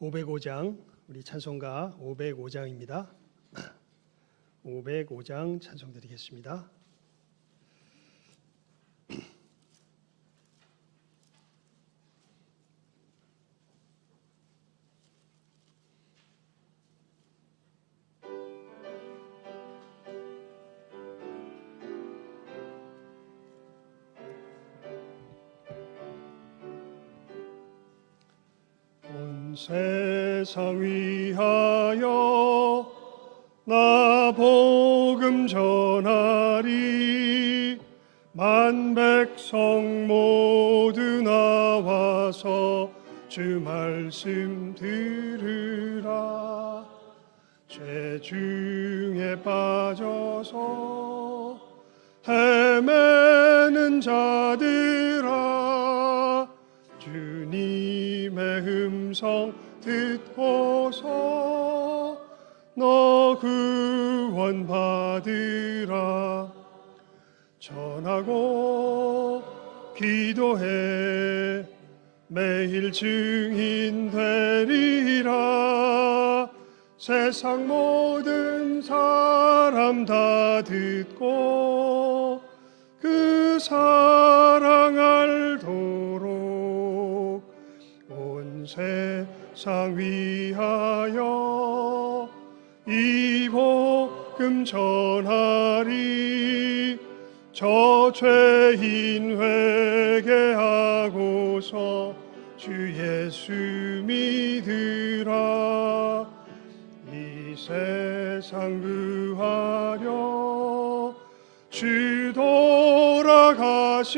505장, 우리 찬송가 505장입니다. 505장 찬송 드리겠습니다. 세상 위하여 나 복음 전하리. 만 백성 모두 나와서 주 말씀 들으라. 죄 중에 빠져서 헤매는 자들아, 주님의 음성 듣고서 너 구원 받으라. 전하고 기도해 매일 증인 되리라. 세상 모든 사람 다 듣고 그 사랑 알도록 온 세상 위하여 이 복음 전하리. 저 죄인 회개하고서 주 예수 믿으라. 이 세상 구하려 주 돌아가신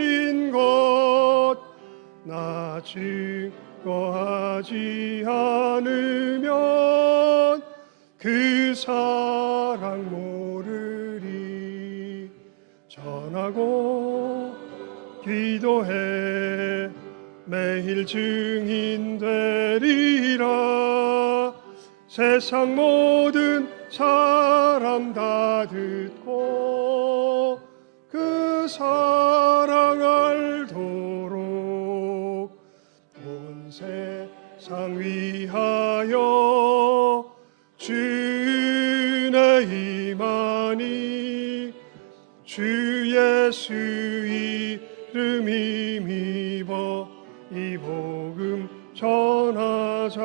것 나 증거하지 않으면 그 사랑 모르리. 전하고 기도해 매일 증인 되리라. 세상 모든 사람 다 듣고 그 사랑 알도록 온 세상 위하여 주 은혜 임하니. 주 예수 이름 힘입어 이 복음 전하자.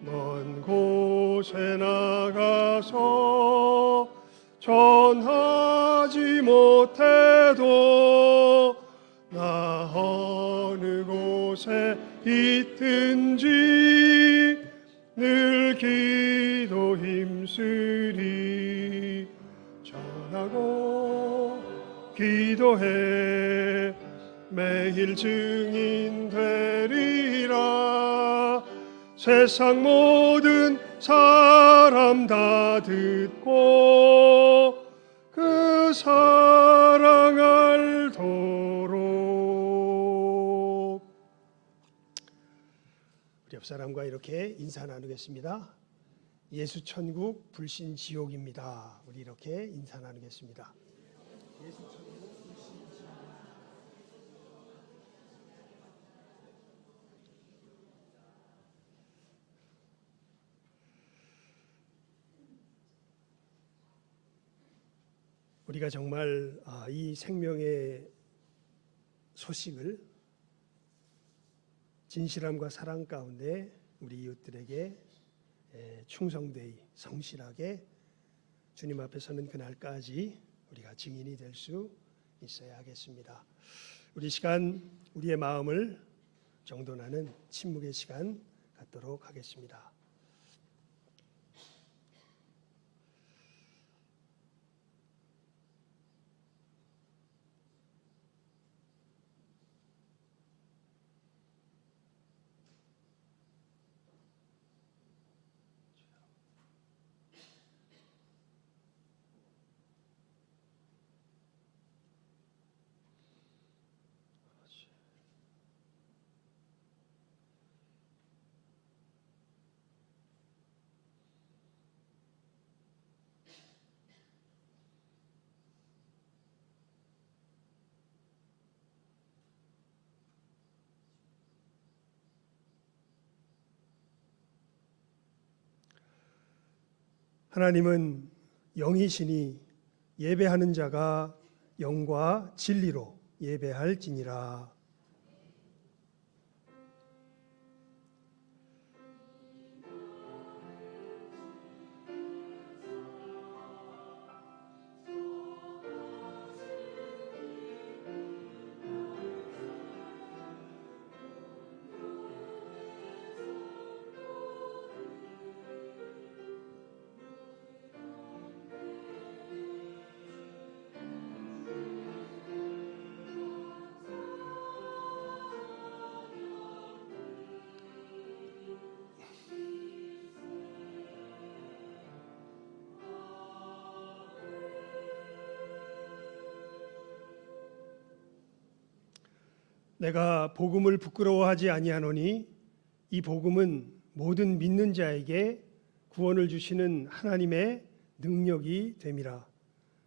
먼 곳에 나가서 전하지 못해도 나 어느 곳에 있든지 늘 기도 힘쓰리. 전하고 기도해 매일 증인 되리라. 세상 모든 사람 다 듣고 그 사랑 알도록. 우리 옆 사람과 이렇게 인사 나누겠습니다. 예수 천국, 불신 지옥입니다. 우리 이렇게 인사 나누겠습니다. 예수 천국, 불신 지옥. 우리가 정말 이 생명의 소식을 진실함과 사랑 가운데 우리 이웃들에게 충성되이 성실하게 주님 앞에 서는 그날까지 우리가 증인이 될 수 있어야 하겠습니다. 우리 시간 우리의 마음을 정돈하는 침묵의 시간 갖도록 하겠습니다. 하나님은 영이시니 예배하는 자가 영과 진리로 예배할지니라. 내가 복음을 부끄러워하지 아니하노니 이 복음은 모든 믿는 자에게 구원을 주시는 하나님의 능력이 됨이라.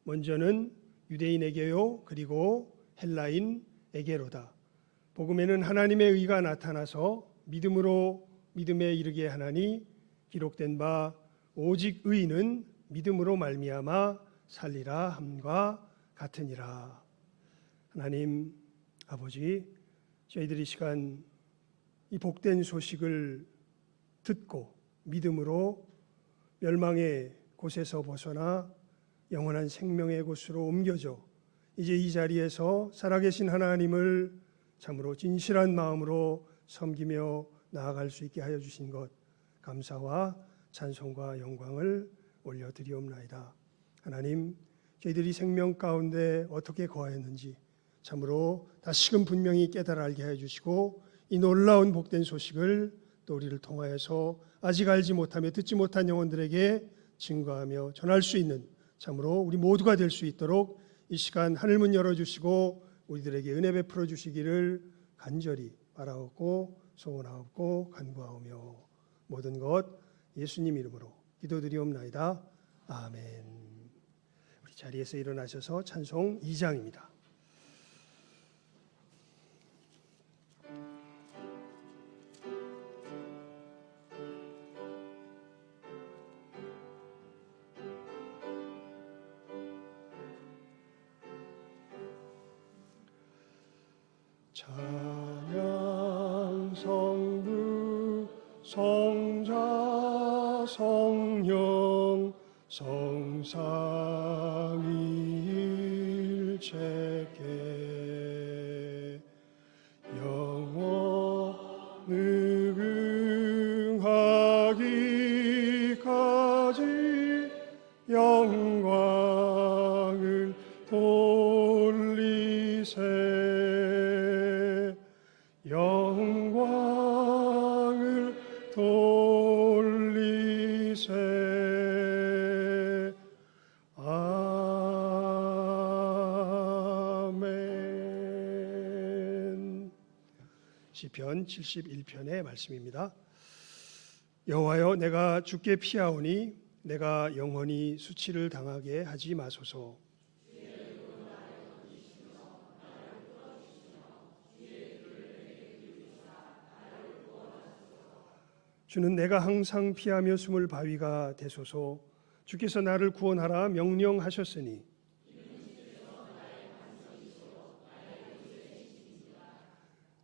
먼저는 유대인에게요 그리고 헬라인에게로다. 복음에는 하나님의 의가 나타나서 믿음에 이르게 하나니 기록된 바 오직 의인은 믿음으로 말미암아 살리라 함과 같으니라. 하나님 아버지, 저희들이 시간 이 복된 소식을 듣고 믿음으로 멸망의 곳에서 벗어나 영원한 생명의 곳으로 옮겨져 이제 이 자리에서 살아계신 하나님을 참으로 진실한 마음으로 섬기며 나아갈 수 있게 하여 주신 것 감사와 찬송과 영광을 올려드리옵나이다. 하나님, 저희들이 생명 가운데 어떻게 거하였는지 참으로 다시금 분명히 깨달아 알게 해주시고 이 놀라운 복된 소식을 또 우리를 통하여서 아직 알지 못하며 듣지 못한 영혼들에게 증거하며 전할 수 있는 참으로 우리 모두가 될 수 있도록 이 시간 하늘문 열어주시고 우리들에게 은혜 베풀어 주시기를 간절히 바라옵고 소원하옵고 간구하오며 모든 것 예수님 이름으로 기도드리옵나이다. 아멘. 우리 자리에서 일어나셔서 찬송 2장입니다. 찬양 성부 성자 성령 성삼위일체께 영원을 응하기까지 영광을 돌리세. 영광을 돌리세. 아멘. 시편 71편의 말씀입니다. 여호와여, 내가 주께 피하오니 내가 영원히 수치를 당하게 하지 마소서. 주는 내가 항상 피하며 숨을 바위가 되소서. 주께서 나를 구원하라 명령하셨으니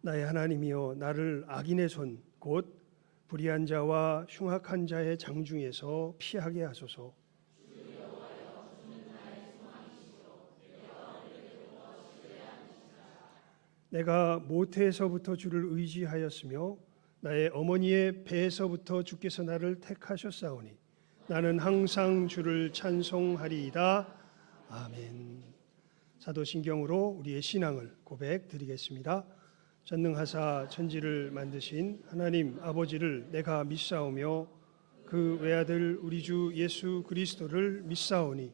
나의 하나님이여, 나를 악인의 손 곧 불의한 자와 흉악한 자의 장중에서 피하게 하소서. 내가 모태에서부터 주를 의지하였으며 나의 어머니의 배에서부터 주께서 나를 택하셨사오니 나는 항상 주를 찬송하리이다. 아멘. 사도신경으로 우리의 신앙을 고백드리겠습니다. 전능하사 천지를 만드신 하나님 아버지를 내가 믿사오며 그 외아들 우리 주 예수 그리스도를 믿사오니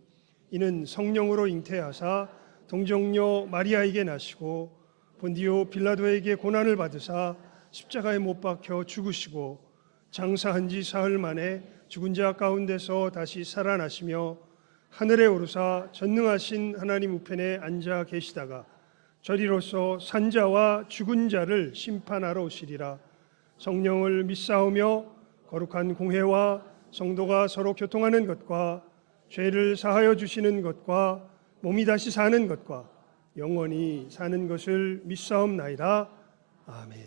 이는 성령으로 잉태하사 동정녀 마리아에게 나시고 본디오 빌라도에게 고난을 받으사 십자가에 못 박혀 죽으시고 장사한 지 사흘 만에 죽은 자 가운데서 다시 살아나시며 하늘에 오르사 전능하신 하나님 우편에 앉아 계시다가 저리로서 산자와 죽은 자를 심판하러 오시리라. 성령을 믿사오며 거룩한 공회와 성도가 서로 교통하는 것과 죄를 사하여 주시는 것과 몸이 다시 사는 것과 영원히 사는 것을 믿사옵나이다. 아멘.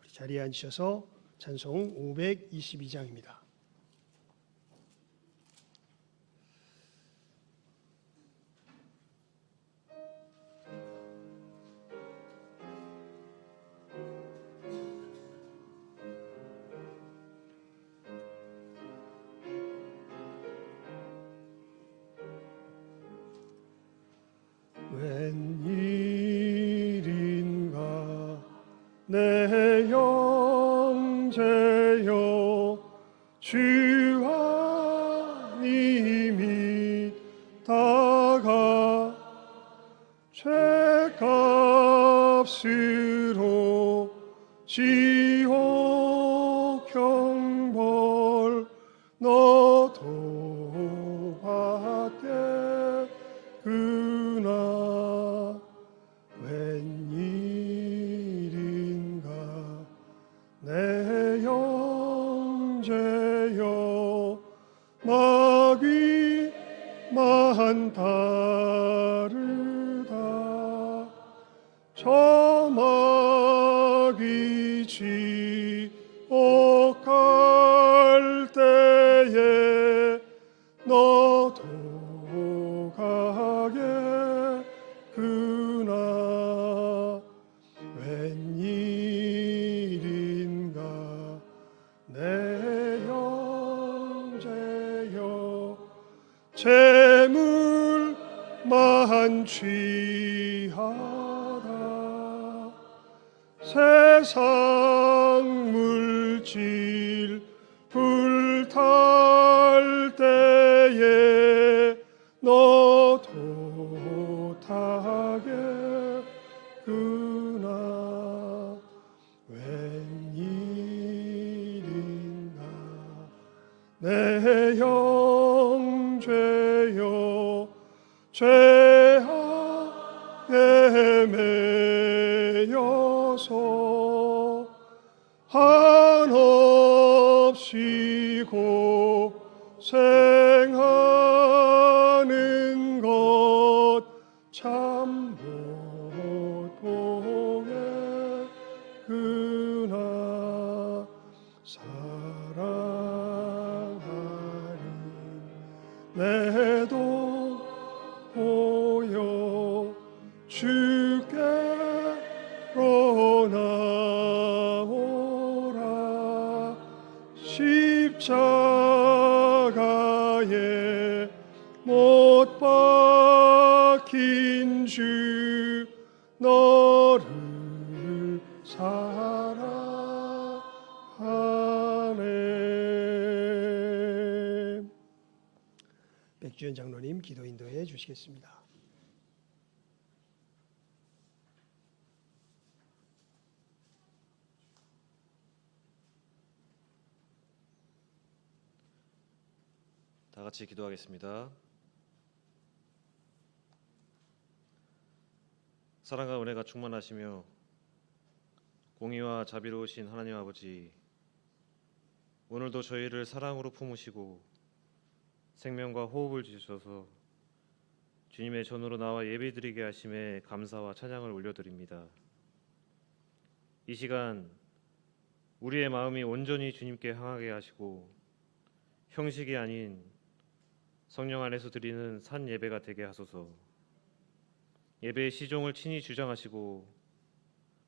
우리 자리에 앉으셔서 찬송 522장입니다. 웬일인가 내 영제여 주와 님이 다가 죄값으로 지옥 형벌 너도 받겠구나. 웬일인가 내 영제여 마귀만 다르다. 저 마귀 지옥 갈 때에 너도 가겠구나. 웬일인가 내 영제여 재물만 취하다. 세상 물질 불탈 때에 너도 타겠구나. 웬일인가 내 영죄여 죄악에 매여서 한없이 고생하는 것 참 못 보겠구나. 사랑하리 내도 보여 주께로 나오라. 십자가에 못 박힌 주 너를 사랑하네. 백주연 장로님 기도 인도해 주시겠습니다. 다 같이 기도하겠습니다. 사랑과 은혜가 충만하시며 공의와 자비로우신 하나님 아버지, 오늘도 저희를 사랑으로 품으시고 생명과 호흡을 주셔서 주님의 전으로 나와 예배드리게 하심에 감사와 찬양을 올려드립니다. 이 시간 우리의 마음이 온전히 주님께 향하게 하시고 형식이 아닌 성령 안에서 드리는 산 예배가 되게 하소서. 예배의 시종을 친히 주장하시고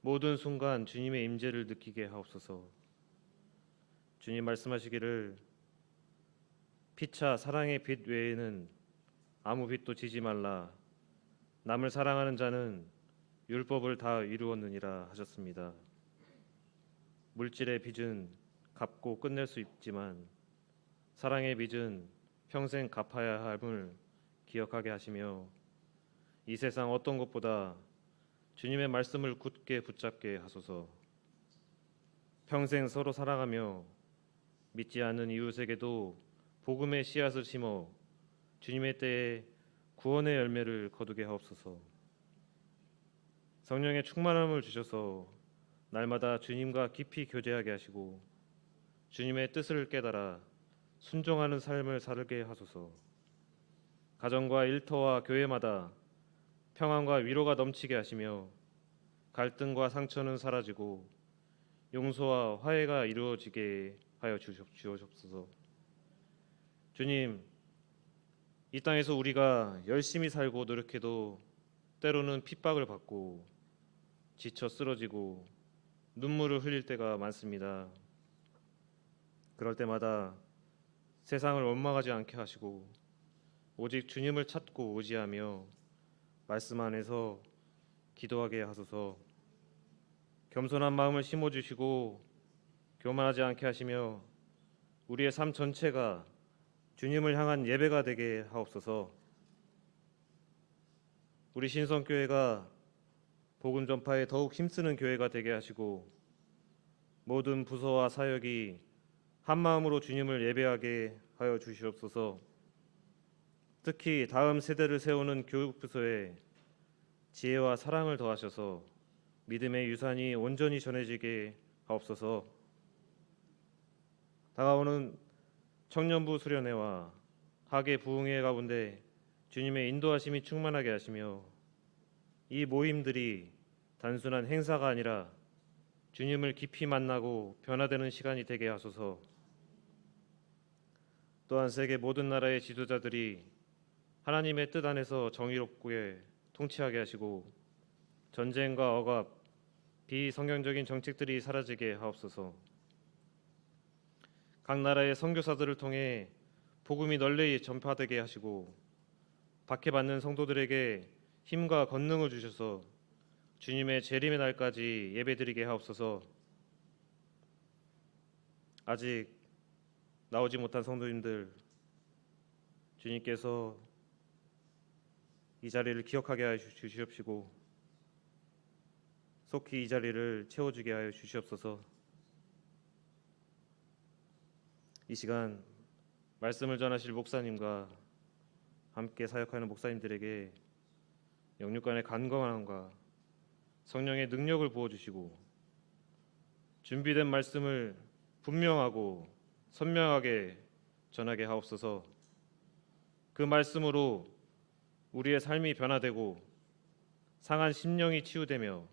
모든 순간 주님의 임재를 느끼게 하옵소서. 주님 말씀하시기를 피차 사랑의 빛 외에는 아무 빛도 지지 말라. 남을 사랑하는 자는 율법을 다 이루었느니라 하셨습니다. 물질의 빚은 갚고 끝낼 수 있지만 사랑의 빚은 평생 갚아야 함을 기억하게 하시며 이 세상 어떤 것보다 주님의 말씀을 굳게 붙잡게 하소서. 평생 서로 사랑하며 믿지 않는 이웃에게도 복음의 씨앗을 심어 주님의 때에 구원의 열매를 거두게 하옵소서. 성령의 충만함을 주셔서 날마다 주님과 깊이 교제하게 하시고 주님의 뜻을 깨달아 순종하는 삶을 살게 하소서. 가정과 일터와 교회마다 평안과 위로가 넘치게 하시며 갈등과 상처는 사라지고 용서와 화해가 이루어지게 하여 주옵소서. 주님, 이 땅에서 우리가 열심히 살고 노력해도 때로는 핍박을 받고 지쳐 쓰러지고 눈물을 흘릴 때가 많습니다. 그럴 때마다 세상을 원망하지 않게 하시고 오직 주님을 찾고 의지하며 말씀 안에서 기도하게 하소서. 겸손한 마음을 심어주시고 교만하지 않게 하시며 우리의 삶 전체가 주님을 향한 예배가 되게 하옵소서. 우리 신성교회가 복음 전파에 더욱 힘쓰는 교회가 되게 하시고 모든 부서와 사역이 한 마음으로 주님을 예배하게 하여 주시옵소서. 특히 다음 세대를 세우는 교육부서에 지혜와 사랑을 더하셔서 믿음의 유산이 온전히 전해지게 하옵소서. 다가오는 청년부 수련회와 학예 부흥회 가운데 주님의 인도하심이 충만하게 하시며 이 모임들이 단순한 행사가 아니라 주님을 깊이 만나고 변화되는 시간이 되게 하소서. 또한 세계 모든 나라의 지도자들이 하나님의 뜻 안에서 정의롭게 통치하게 하시고 전쟁과 억압, 비성경적인 정책들이 사라지게 하옵소서. 각 나라의 선교사들을 통해 복음이 널리 전파되게 하시고 박해받는 성도들에게 힘과 권능을 주셔서 주님의 재림의 날까지 예배드리게 하옵소서. 아직 나오지 못한 성도님들, 주님께서 이 자리를 기억하게 하여 주시옵시고 속히 이 자리를 채워주게 하여 주시옵소서. 이 시간 말씀을 전하실 목사님과 함께 사역하는 목사님들에게 영육간의 간건함과 성령의 능력을 부어주시고 준비된 말씀을 분명하고 선명하게 전하게 하옵소서. 그 말씀으로 우리의 삶이 변화되고 상한 심령이 치유되며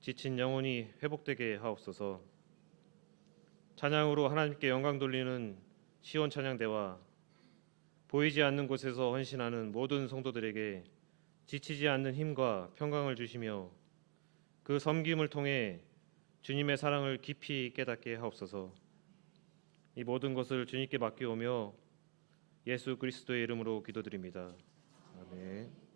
지친 영혼이 회복되게 하옵소서. 찬양으로 하나님께 영광 돌리는 시온 찬양대와 보이지 않는 곳에서 헌신하는 모든 성도들에게 지치지 않는 힘과 평강을 주시며 그 섬김을 통해 주님의 사랑을 깊이 깨닫게 하옵소서. 이 모든 것을 주님께 맡기오며 예수 그리스도의 이름으로 기도드립니다. 아멘.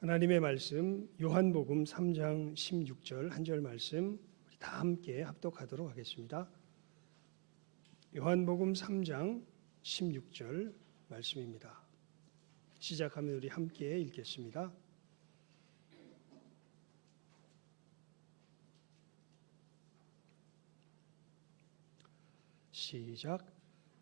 하나님의 말씀 요한복음 3장 16절 한 절 말씀 우리 다 함께 합독하도록 하겠습니다. 요한복음 3장 16절 말씀입니다. 시작하면 우리 함께 읽겠습니다. 시작.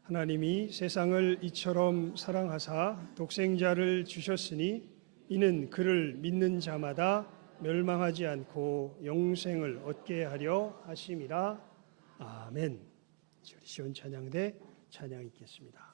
하나님이 세상을 이처럼 사랑하사 독생자를 주셨으니 이는 그를 믿는 자마다 멸망하지 않고 영생을 얻게 하려 하심이라. 아멘. 우리 시온 찬양대 찬양 읽겠습니다.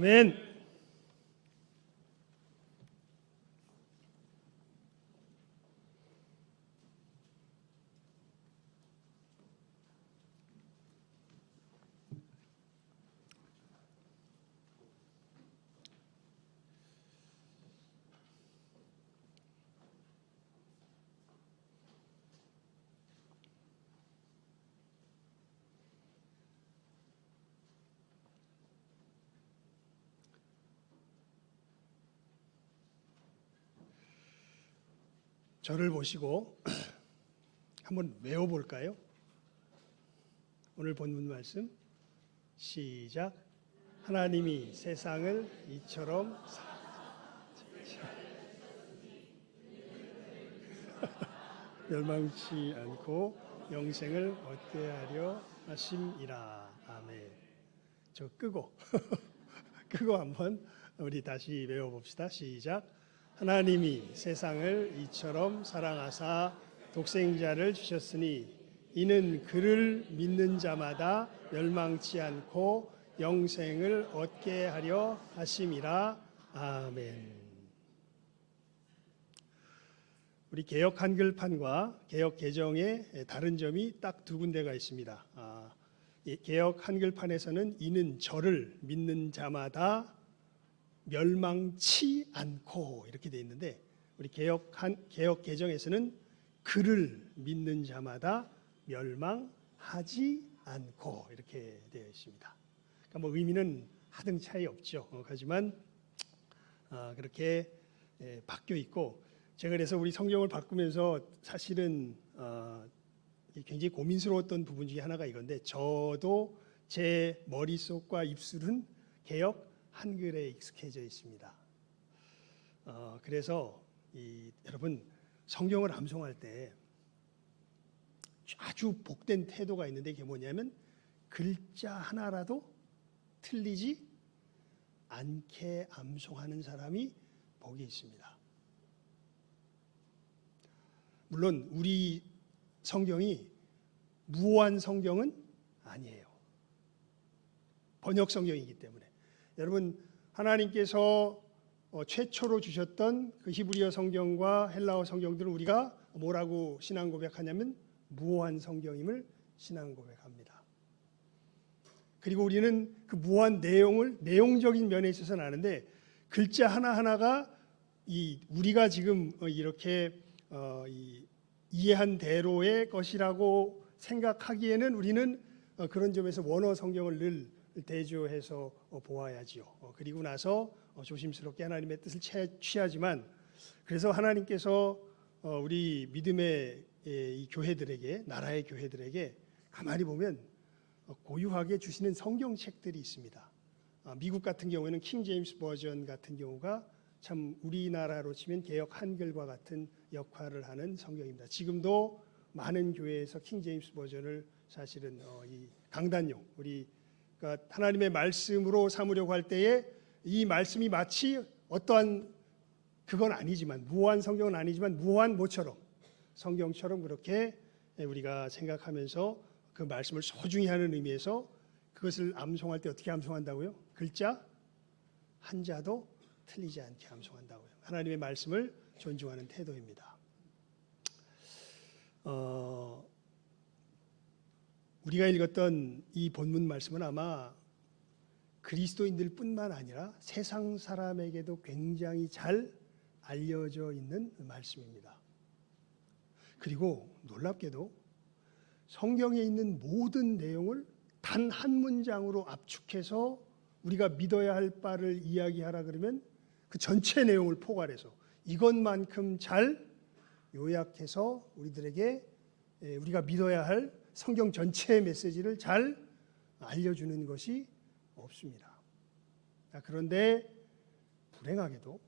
아멘. 저를 보시고 한번 외워볼까요? 오늘 본문 말씀 시작. 하나님이 세상을 이처럼 멸망치 않고 영생을 얻게 하려 하심이라. 아멘. 저 끄고 끄고 한번 우리 다시 외워봅시다. 시작. 하나님이 세상을 이처럼 사랑하사 독생자를 주셨으니 이는 그를 믿는 자마다 멸망치 않고 영생을 얻게 하려 하심이라. 아멘. 우리 개역 한글판과 개역 개정의 다른 점이 딱 두 군데가 있습니다. 개역 한글판에서는 이는 저를 믿는 자마다 멸망치 않고 이렇게 되어 있는데, 우리 개역 개정에서는 그를 믿는 자마다 멸망하지 않고 이렇게 되어 있습니다. 그러니까 뭐 의미는 하등 차이 없죠. 하지만 그렇게 바뀌어 있고, 제가 그래서 우리 성경을 바꾸면서 사실은 굉장히 고민스러웠던 부분 중에 하나가 이건데, 저도 제 머릿속과 입술은 개역 한글에 익숙해져 있습니다. 그래서 여러분 성경을 암송할 때 아주 복된 태도가 있는데, 그게 뭐냐면 글자 하나라도 틀리지 않게 암송하는 사람이 복이 있습니다. 물론 우리 성경이 무한 성경은 아니에요. 번역 성경이기 때문에. 여러분, 하나님께서 최초로 주셨던 그 히브리어 성경과 헬라어 성경들을 우리가 뭐라고 신앙 고백하냐면 무한 성경임을 신앙 고백합니다. 그리고 우리는 그 무한 내용을 내용적인 면에 있어서는 아는데, 글자 하나하나가 우리가 지금 이렇게 이해한 대로의 것이라고 생각하기에는 우리는 그런 점에서 원어 성경을 늘 대조해서 보아야지요. 그리고 나서 조심스럽게 하나님의 뜻을 취하지만, 그래서 하나님께서 우리 믿음의 이 교회들에게, 나라의 교회들에게 가만히 보면 고유하게 주시는 성경책들이 있습니다. 미국 같은 경우에는 킹 제임스 버전 같은 경우가 참 우리나라로 치면 개역 한글과 같은 역할을 하는 성경입니다. 지금도 많은 교회에서 킹 제임스 버전을 사실은 이 강단용, 우리 그러니까 하나님의 말씀으로 삼으려고 할 때에 이 말씀이 마치 어떠한 그건 아니지만, 무한 성경은 아니지만 무한 뭐처럼 성경처럼 그렇게 우리가 생각하면서 그 말씀을 소중히 하는 의미에서 그것을 암송할 때 어떻게 암송한다고요? 글자 한자도 틀리지 않게 암송한다고요. 하나님의 말씀을 존중하는 태도입니다. 우리가 읽었던 이 본문 말씀은 아마 그리스도인들뿐만 아니라 세상 사람에게도 굉장히 잘 알려져 있는 말씀입니다. 그리고 놀랍게도 성경에 있는 모든 내용을 단 한 문장으로 압축해서 우리가 믿어야 할 바를 이야기하라 그러면 그 전체 내용을 포괄해서 이것만큼 잘 요약해서 우리들에게 우리가 믿어야 할 성경 전체의 메시지를 잘 알려주는 것이 없습니다. 그런데 불행하게도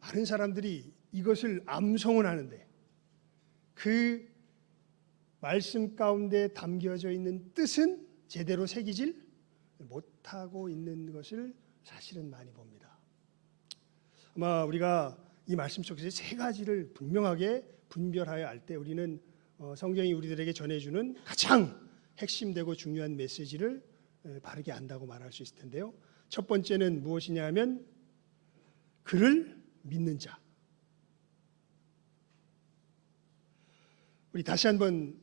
많은 사람들이 이것을 암송은 하는데 그 말씀 가운데 담겨져 있는 뜻은 제대로 새기질 못하고 있는 것을 사실은 많이 봅니다. 아마 우리가 이 말씀 속에서 세 가지를 분명하게 분별하여 알 때 우리는 성경이 우리들에게 전해주는 가장 핵심되고 중요한 메시지를 바르게 안다고 말할 수 있을 텐데요. 첫 번째는 무엇이냐 하면 그를 믿는 자. 우리 다시 한번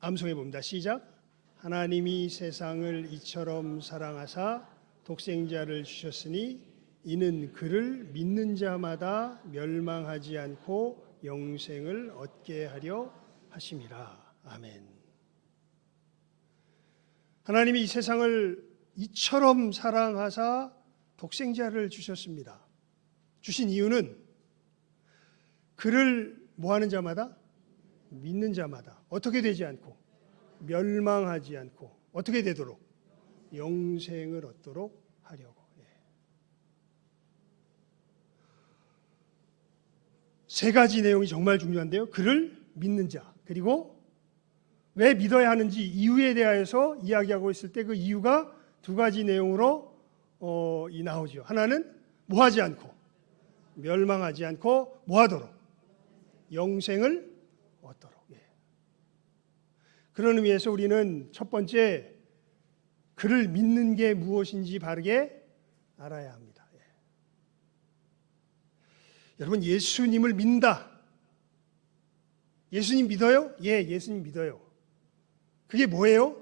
암송해 봅니다. 시작. 하나님이 세상을 이처럼 사랑하사 독생자를 주셨으니 이는 그를 믿는 자마다 멸망하지 않고 영생을 얻게 하려 하심이라. 아멘. 하나님이 이 세상을 이처럼 사랑하사 독생자를 주셨습니다. 주신 이유는 그를 뭐하는 자마다? 믿는 자마다 어떻게 되지 않고 멸망하지 않고 어떻게 되도록? 영생을 얻도록 하려고. 세 가지 내용이 정말 중요한데요. 그를 믿는 자, 그리고 왜 믿어야 하는지 이유에 대하여서 이야기하고 있을 때 그 이유가 두 가지 내용으로 나오죠. 하나는 뭐하지 않고 멸망하지 않고 뭐하도록? 영생을 얻도록. 그런 의미에서 우리는 첫 번째 그를 믿는 게 무엇인지 바르게 알아야 합니다. 여러분, 예수님을 믿는다. 예수님 믿어요? 예, 예수님 믿어요. 그게 뭐예요?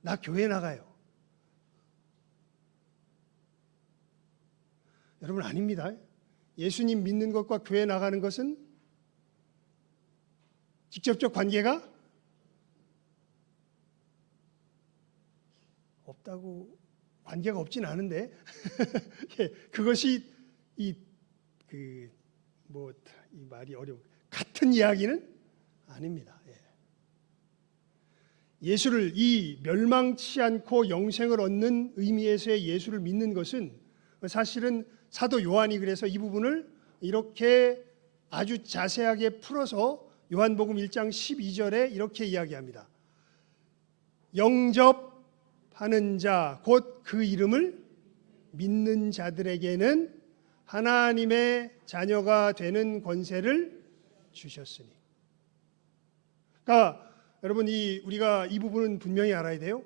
나 교회 나가요. 여러분, 아닙니다. 예수님 믿는 것과 교회 나가는 것은 직접적 관계가 없다고, 관계가 없진 않은데 그것이 이 말이 어려워. 같은 이야기는 아닙니다. 예수를 이 멸망치 않고 영생을 얻는 의미에서의 예수를 믿는 것은 사실은 사도 요한이 그래서 이 부분을 이렇게 아주 자세하게 풀어서 요한복음 1장 12절에 이렇게 이야기합니다. 영접하는 자 곧 그 이름을 믿는 자들에게는 하나님의 자녀가 되는 권세를 주셨으니. 그러니까 여러분, 우리가 이 부분은 분명히 알아야 돼요.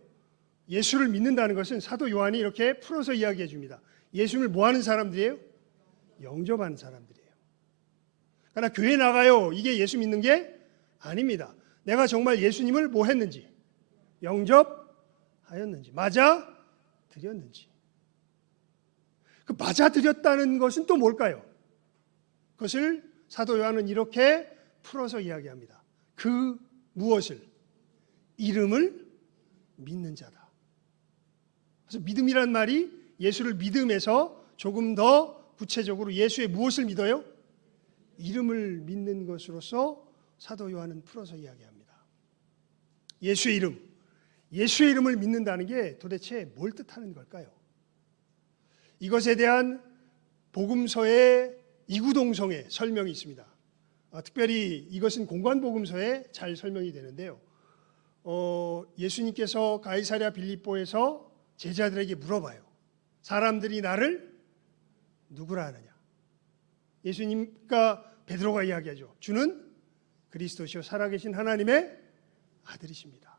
예수를 믿는다는 것은 사도 요한이 이렇게 풀어서 이야기해 줍니다. 예수를 뭐 하는 사람들이에요? 영접하는 사람들이에요. 그러나 교회 나가요, 이게 예수 믿는 게 아닙니다. 내가 정말 예수님을 뭐 했는지, 영접하였는지, 맞아들였는지. 그 맞아들였다는 것은 또 뭘까요? 그것을 사도 요한은 이렇게 풀어서 이야기합니다. 그 무엇을? 이름을 믿는 자다. 그래서 믿음이란 말이 예수를 믿음에서 조금 더 구체적으로 예수의 무엇을 믿어요? 이름을 믿는 것으로서 사도 요한은 풀어서 이야기합니다. 예수의 이름, 예수의 이름을 믿는다는 게 도대체 뭘 뜻하는 걸까요? 이것에 대한 복음서의 이구동성의 설명이 있습니다. 특별히 이것은 공관복음서에 잘 설명이 되는데요. 예수님께서 가이사랴 빌립보에서 제자들에게 물어봐요. 사람들이 나를 누구라 하느냐? 예수님과 베드로가 이야기하죠. 주는 그리스도시요 살아계신 하나님의 아들이십니다.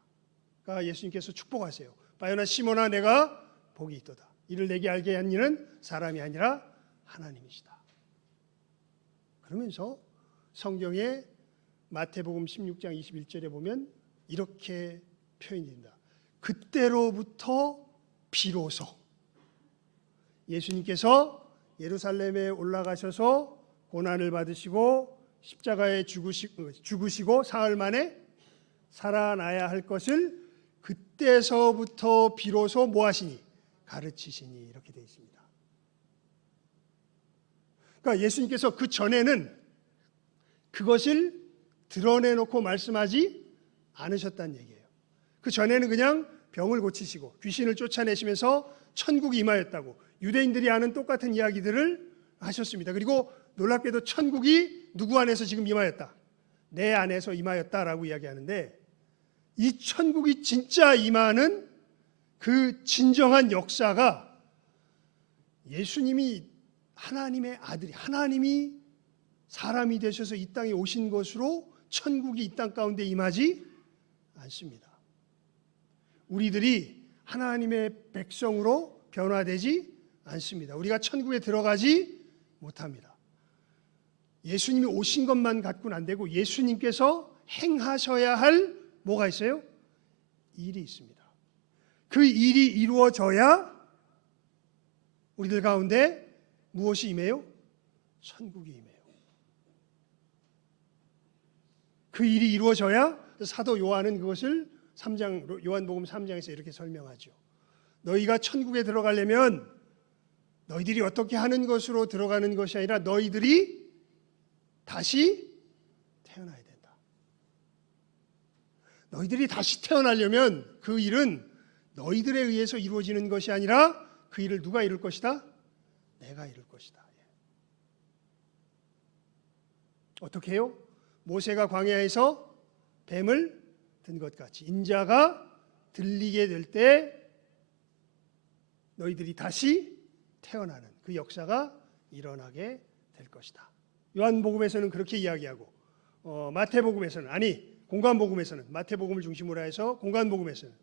그러니까 예수님께서 축복하세요. 바요나 시몬아, 내가 복이 있도다. 이를 내게 알게 한 이는 사람이 아니라 하나님이시다. 그러면서 성경의 마태복음 16장 21절에 보면 이렇게 표현됩니다. 그때로부터 비로소 예수님께서 예루살렘에 올라가셔서 고난을 받으시고 십자가에 죽으시고 사흘 만에 살아나야 할 것을 그때서부터 비로소 뭐 하시니? 가르치시니. 이렇게 되어 있습니다. 그러니까 예수님께서 그 전에는 그것을 드러내놓고 말씀하지 않으셨다는 얘기예요. 그 전에는 그냥 병을 고치시고 귀신을 쫓아내시면서 천국이 임하였다고 유대인들이 아는 똑같은 이야기들을 하셨습니다. 그리고 놀랍게도 천국이 누구 안에서 지금 임하였다? 내 안에서 임하였다라고 이야기하는데, 이 천국이 진짜 임하는 그 진정한 역사가 예수님이 하나님의 아들이, 하나님이 사람이 되셔서 이 땅에 오신 것으로 천국이 이 땅 가운데 임하지 않습니다. 우리들이 하나님의 백성으로 변화되지 않습니다. 우리가 천국에 들어가지 못합니다. 예수님이 오신 것만 갖고는 안 되고 예수님께서 행하셔야 할 뭐가 있어요? 일이 있습니다. 그 일이 이루어져야 우리들 가운데 무엇이 임해요? 천국이 임해요. 그 일이 이루어져야 사도 요한은 그것을 요한복음 3장에서 이렇게 설명하죠. 너희가 천국에 들어가려면 너희들이 어떻게 하는 것으로 들어가는 것이 아니라 너희들이 다시 태어나야 된다. 너희들이 다시 태어나려면 그 일은 너희들에 의해서 이루어지는 것이 아니라 그 일을 누가 이룰 것이다? 내가 이룰 것이다. 어떻게 해요? 모세가 광야에서 뱀을 든 것 같이 인자가 들리게 될 때 너희들이 다시 태어나는 그 역사가 일어나게 될 것이다. 요한복음에서는 그렇게 이야기하고 마태복음에서는 공관복음에서는 마태복음을 중심으로 해서 공관복음에서는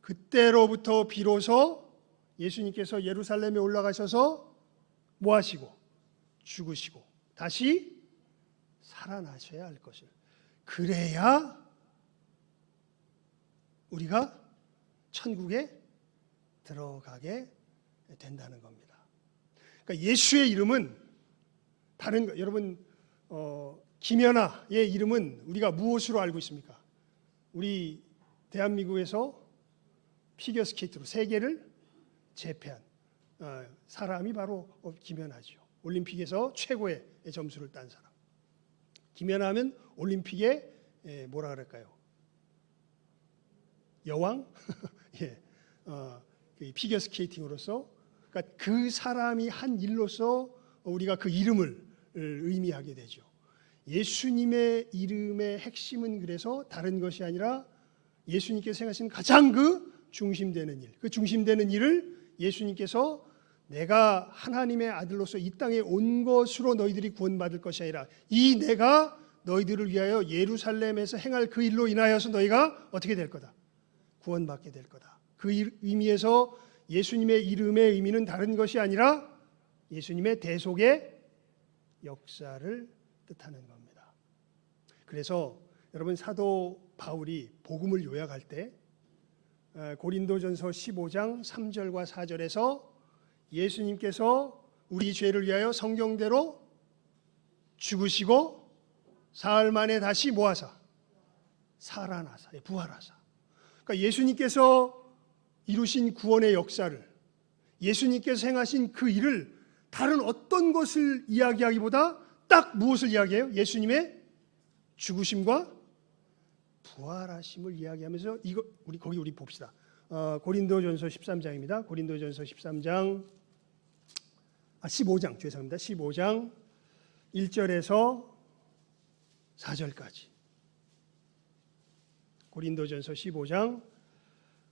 그때로부터 비로소 예수님께서 예루살렘에 올라가셔서 뭐 하시고 죽으시고 다시 살아나셔야 할 것을 그래야 우리가 천국에 들어가게 된다는 겁니다. 그러니까 예수의 이름은 여러분 김연아의 이름은 우리가 무엇으로 알고 있습니까? 우리 대한민국에서 피겨스케이트로 세계를 제패한 사람이 바로 김연아죠. 올림픽에서 최고의 점수를 딴 사람. 김연아 하면 올림픽에 뭐라 그럴까요? 여왕? 예, 피겨스케이팅으로서 그러니까 그 사람이 한 일로서 우리가 그 이름을 의미하게 되죠. 예수님의 이름의 핵심은 그래서 다른 것이 아니라 예수님께서 생각하시는 가장 그 중심되는 일, 그 중심되는 일을 예수님께서 내가 하나님의 아들로서 이 땅에 온 것으로 너희들이 구원받을 것이 아니라 이 내가 너희들을 위하여 예루살렘에서 행할 그 일로 인하여서 너희가 어떻게 될 거다? 구원받게 될 거다. 그 의미에서 예수님의 이름의 의미는 다른 것이 아니라 예수님의 대속의 역사를 뜻하는 겁니다. 그래서 여러분 사도 바울이 복음을 요약할 때 고린도전서 15장 3절과 4절에서 예수님께서 우리 죄를 위하여 성경대로 죽으시고 사흘 만에 다시 모아사 살아나사 부활하사. 그러니까 예수님께서 이루신 구원의 역사를 예수님께서 행하신 그 일을 다른 어떤 것을 이야기하기보다 딱 무엇을 이야기해요? 예수님의 죽으심과 부활하심을 이야기하면서 우리 봅시다. 고린도전서 13장입니다. 고린도전서 15장 1절에서 4절까지. 고린도전서 15장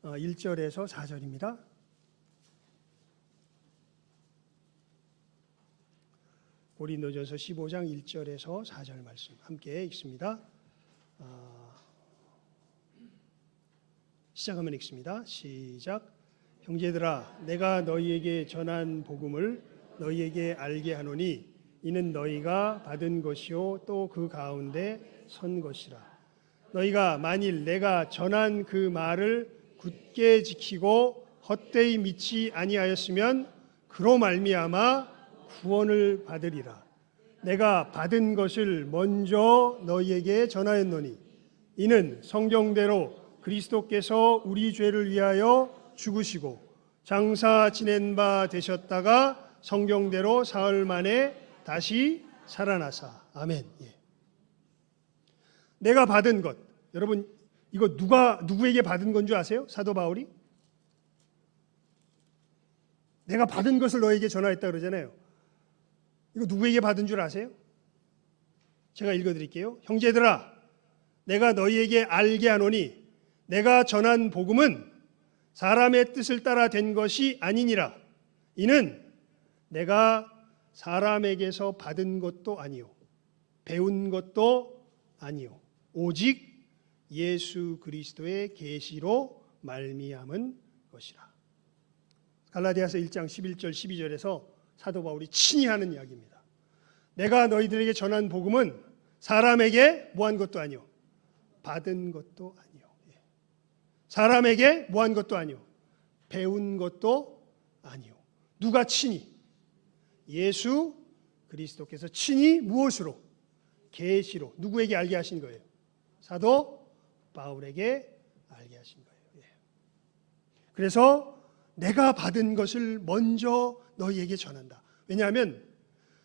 1절에서 4절입니다. 고린도전서 15장 1절에서 4절 말씀 함께 읽습니다. 시작하면 읽습니다. 시작. 형제들아, 내가 너희에게 전한 복음을 너희에게 알게 하노니 이는 너희가 받은 것이요 또 그 가운데 선 것이라. 너희가 만일 내가 전한 그 말을 굳게 지키고 헛되이 믿지 아니하였으면 그로 말미암아 구원을 받으리라. 내가 받은 것을 먼저 너희에게 전하였노니 이는 성경대로 그리스도께서 우리 죄를 위하여 죽으시고 장사 지낸 바 되셨다가 성경대로 사흘 만에 다시 살아나사. 아멘. 예. 내가 받은 것, 여러분 이거 누구에게 받은 건 줄 아세요? 사도 바울이 내가 받은 것을 너에게 전하였다 그러잖아요. 이거 누구에게 받은 줄 아세요? 제가 읽어드릴게요. 형제들아, 내가 너희에게 알게 하노니 내가 전한 복음은 사람의 뜻을 따라 된 것이 아니니라. 이는 내가 사람에게서 받은 것도 아니요 배운 것도 아니요 오직 예수 그리스도의 계시로 말미암은 것이라. 갈라디아서 1장 11절 12절에서 사도 바울이 친히 하는 이야기입니다. 내가 너희들에게 전한 복음은 사람에게 뭐한 것도 아니요 받은 것도 아니요 사람에게 뭐한 것도 아니요 배운 것도 아니요. 누가 친히? 예수 그리스도께서 친히 무엇으로? 계시로 누구에게 알게 하신 거예요? 사도 바울에게 알게 하신 거예요. 그래서 내가 받은 것을 먼저 너희에게 전한다. 왜냐하면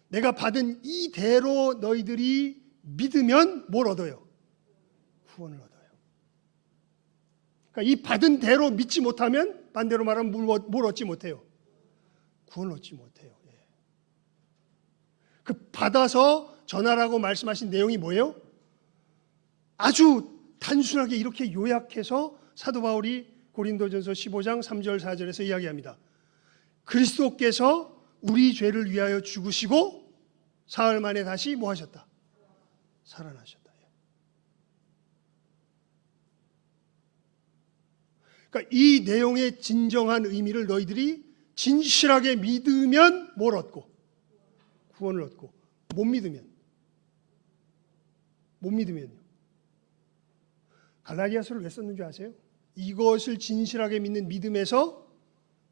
내가 받은 이대로 너희들이 믿으면 뭘 얻어요? 구원을 얻어요. 그러니까 이 받은 대로 믿지 못하면 반대로 말하면 뭘 얻지 못해요? 구원을 얻지 못해요. 그 받아서 전하라고 말씀하신 내용이 뭐예요? 아주 단순하게 이렇게 요약해서 사도 바울이 고린도전서 15장 3절 4절에서 이야기합니다. 그리스도께서 우리 죄를 위하여 죽으시고 사흘 만에 다시 뭐 하셨다? 살아나셨다. 그러니까 이 내용의 진정한 의미를 너희들이 진실하게 믿으면 뭘 얻고? 구원을 얻고. 못 믿으면요. 갈라디아서를 왜 썼는지 아세요? 이것을 진실하게 믿는 믿음에서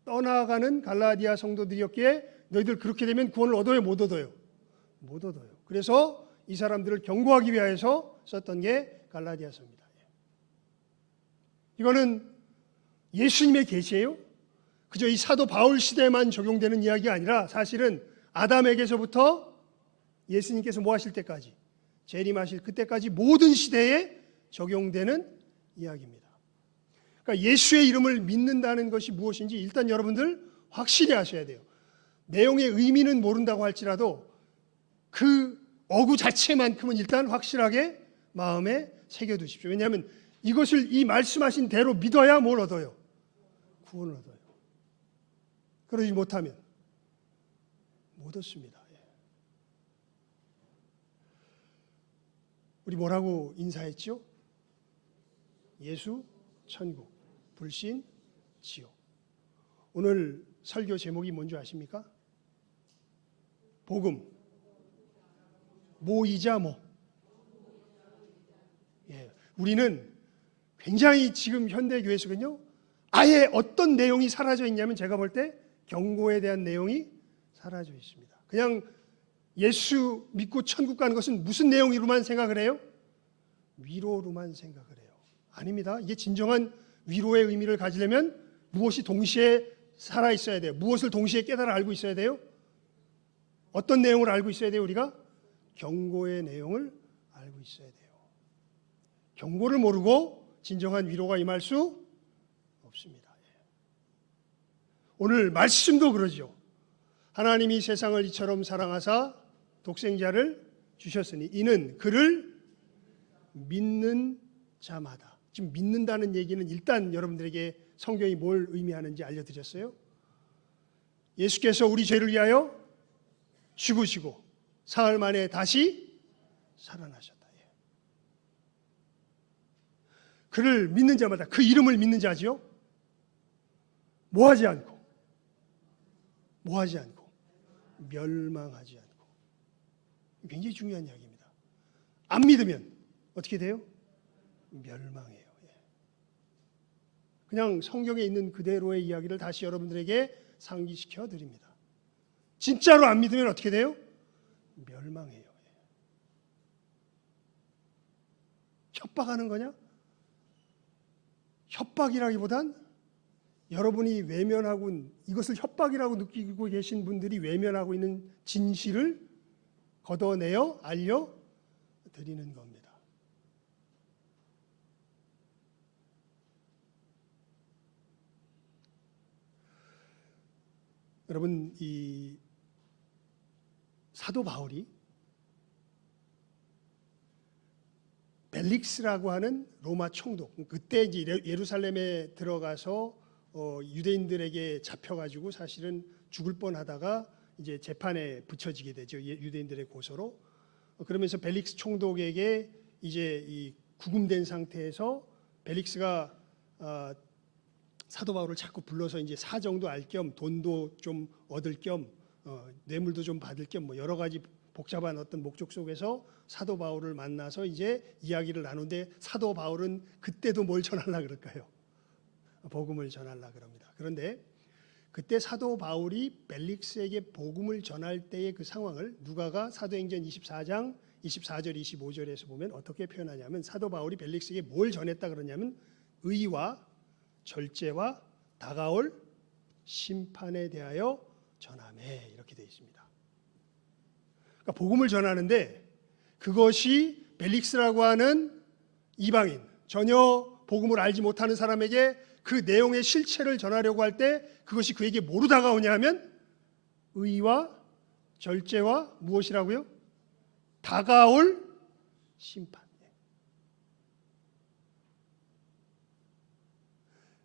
떠나가는 갈라디아 성도들이었기에 너희들 그렇게 되면 구원을 얻어요? 못 얻어요? 못 얻어요. 그래서 이 사람들을 경고하기 위해서 썼던 게 갈라디아서입니다. 이거는 예수님의 계시예요. 그저 이 사도 바울 시대에만 적용되는 이야기가 아니라 사실은 아담에게서부터 예수님께서 뭐 하실 때까지, 재림하실 그때까지 모든 시대에 적용되는 이야기입니다. 그러니까 예수의 이름을 믿는다는 것이 무엇인지 일단 여러분들 확실히 아셔야 돼요. 내용의 의미는 모른다고 할지라도 그 어구 자체만큼은 일단 확실하게 마음에 새겨두십시오. 왜냐하면 이것을 이 말씀하신 대로 믿어야 뭘 얻어요? 구원을 얻어요. 그러지 못하면 못 얻습니다. 우리 뭐라고 인사했죠? 예수, 천국, 불신, 지옥. 오늘 설교 제목이 뭔지 아십니까? 복음, 모이자 뭐. 우리는 굉장히 지금 현대교회에서는요, 아예 어떤 내용이 사라져 있냐면 제가 볼 때 경고에 대한 내용이 사라져 있습니다. 그냥 예수 믿고 천국 가는 것은 무슨 내용으로만 생각을 해요? 위로로만 생각을 해요. 아닙니다. 이게 진정한 위로의 의미를 가지려면 무엇이 동시에 살아 있어야 돼요? 무엇을 동시에 깨달아 알고 있어야 돼요? 어떤 내용을 알고 있어야 돼요? 우리가 경고의 내용을 알고 있어야 돼요. 경고를 모르고 진정한 위로가 임할 수 없습니다. 오늘 말씀도 그러죠. 하나님이 세상을 이처럼 사랑하사 독생자를 주셨으니 이는 그를 믿는 자마다. 지금 믿는다는 얘기는 일단 여러분들에게 성경이 뭘 의미하는지 알려드렸어요. 예수께서 우리 죄를 위하여 죽으시고 사흘 만에 다시 살아나셨다. 그를 믿는 자마다, 그 이름을 믿는 자지요. 뭐하지 않고 멸망하지 않고. 굉장히 중요한 이야기입니다. 안 믿으면 어떻게 돼요? 멸망해요. 그냥 성경에 있는 그대로의 이야기를 다시 여러분들에게 상기시켜 드립니다. 진짜로 안 믿으면 어떻게 돼요? 멸망해요. 협박하는 거냐? 협박이라기보단 여러분이 외면하고, 이것을 협박이라고 느끼고 계신 분들이 외면하고 있는 진실을 걷어내어 알려드리는 겁니다. 여러분, 이 사도 바울이 벨릭스라고 하는 로마 총독, 그때 이제 예루살렘에 들어가서 유대인들에게 잡혀가지고 사실은 죽을 뻔하다가 이제 재판에 붙여지게 되죠. 유대인들의 고소로. 그러면서 벨릭스 총독에게 이제 이 구금된 상태에서 벨릭스가 사도 바울을 자꾸 불러서 이제 사정도 알 겸 돈도 좀 얻을 겸 뇌물도 좀 받을 겸 뭐 여러 가지 복잡한 어떤 목적 속에서 사도 바울을 만나서 이제 이야기를 나누는데 사도 바울은 그때도 뭘 전하려 그럴까요? 복음을 전하려 그럽니다. 그런데 그때 사도 바울이 벨릭스에게 복음을 전할 때의 그 상황을 누가가 사도행전 24장 24절 25절에서 보면 어떻게 표현하냐면 사도 바울이 벨릭스에게 뭘 전했다 그러냐면 의와 절제와 다가올 심판에 대하여 전하매 이렇게 되어 있습니다. 그러니까 복음을 전하는데 그것이 벨릭스라고 하는 이방인 전혀 복음을 알지 못하는 사람에게 그 내용의 실체를 전하려고 할 때 그것이 그에게 뭐로 다가오냐 하면 의와 절제와 무엇이라고요? 다가올 심판.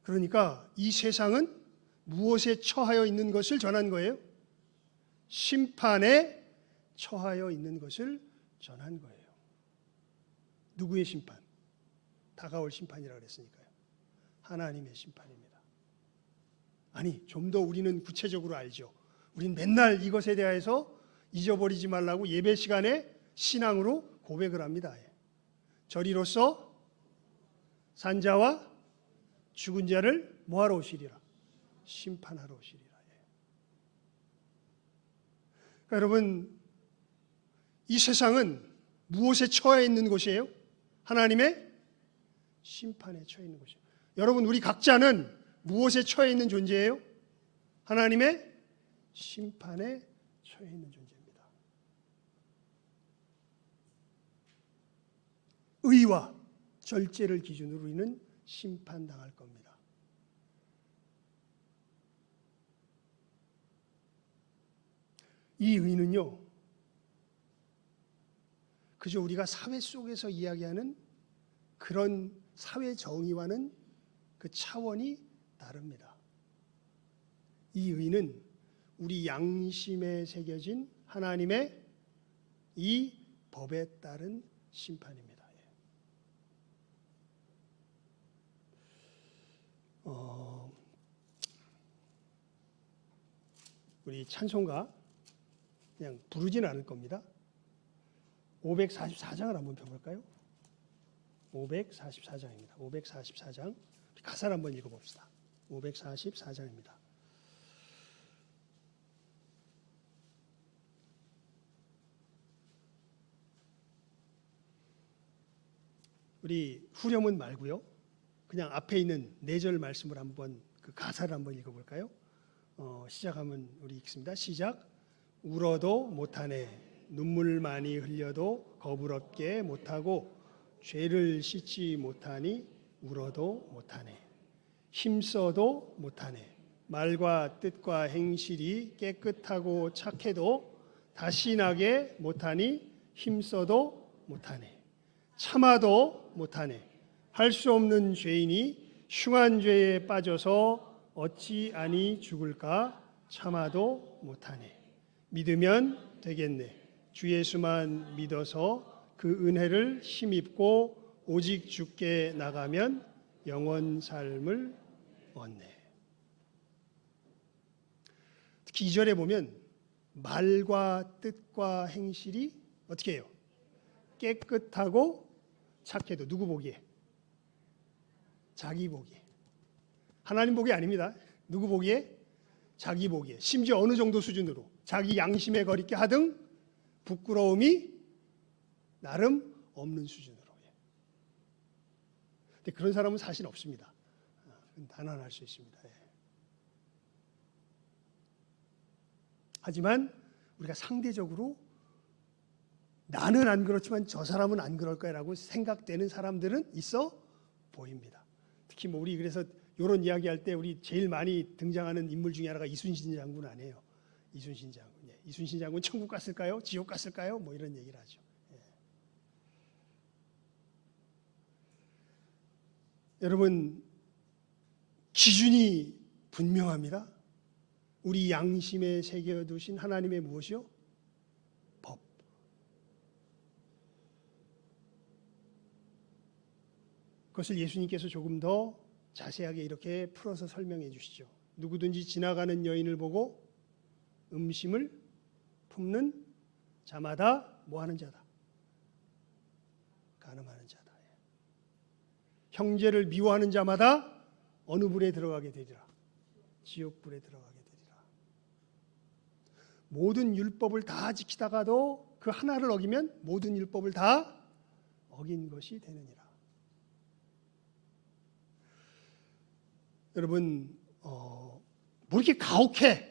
그러니까 이 세상은 무엇에 처하여 있는 것을 전한 거예요? 심판에 처하여 있는 것을 전한 거예요. 누구의 심판? 다가올 심판이라고 그랬으니까요. 하나님의 심판입니다. 아니, 좀 더 우리는 구체적으로 알죠. 우린 맨날 이것에 대해서 잊어버리지 말라고 예배 시간에 신앙으로 고백을 합니다. 저리로서 산자와 죽은 자를 뭐하러 오시리라? 심판하러 오시리라. 그러니까 여러분, 이 세상은 무엇에 처해 있는 곳이에요? 하나님의 심판에 처해 있는 곳이에요. 여러분, 우리 각자는 무엇에 처해 있는 존재예요? 하나님의 심판에 처해 있는 존재입니다. 의와 절제를 기준으로 우리는 심판당할 겁니다. 이 의는요, 그저 우리가 사회 속에서 이야기하는 그런 사회 정의와는 그 차원이 다릅니다. 이 의는 우리 양심에 새겨진 하나님의 이 법에 따른 심판입니다. 우리 찬송가 그냥 부르진 않을 겁니다. 544장을 한번 펴볼까요? 544장입니다. 544장 가사를 한번 읽어봅시다. 544장입니다. 우리 후렴은 말고요. 그냥 앞에 있는 4절 말씀을 한번 그 가사를 한번 읽어볼까요? 시작하면 우리 읽습니다. 시작. 울어도 못하네 눈물 많이 흘려도 겁을 얻게 못하고 죄를 씻지 못하니 울어도 못하네 힘써도 못하네 말과 뜻과 행실이 깨끗하고 착해도 다시 나게 못하니 힘써도 못하네 참아도 못하네 할 수 없는 죄인이 흉한 죄에 빠져서 어찌 아니 죽을까 참아도 못하네 믿으면 되겠네 주 예수만 믿어서 그 은혜를 힘입고 오직 주께 나가면 영원 삶을 얻네. 특히 2절에 보면 말과 뜻과 행실이 어떻게 해요? 깨끗하고 착해도 누구 보기에? 자기 보기에. 하나님 보기 아닙니다. 누구 보기에? 자기 보기에. 심지어 어느 정도 수준으로 자기 양심에 거리게 하등 부끄러움이 나름 없는 수준으로. 근데 그런 사람은 사실 없습니다. 단언할 수 있습니다. 하지만 우리가 상대적으로 나는 안 그렇지만 저 사람은 안 그럴 거라고 생각되는 사람들은 있어 보입니다. 특히 뭐 우리 그래서 이런 이야기할 때 우리 제일 많이 등장하는 인물 중에 하나가 이순신 장군 아니에요. 이순신 장군. 이순신 장군 천국 갔을까요? 지옥 갔을까요? 뭐 이런 얘기를 하죠. 여러분, 기준이 분명합니다. 우리 양심에 새겨두신 하나님의 무엇이요? 법. 그것을 예수님께서 조금 더 자세하게 이렇게 풀어서 설명해 주시죠. 누구든지 지나가는 여인을 보고 음심을 품는 자마다 뭐하는 자다? 간음하는 자다. 형제를 미워하는 자마다 어느 불에 들어가게 되리라? 지옥불에 들어가게 되리라. 모든 율법을 다 지키다가도 그 하나를 어기면 모든 율법을 다 어긴 것이 되느니라. 여러분, 뭐 이렇게 가혹해?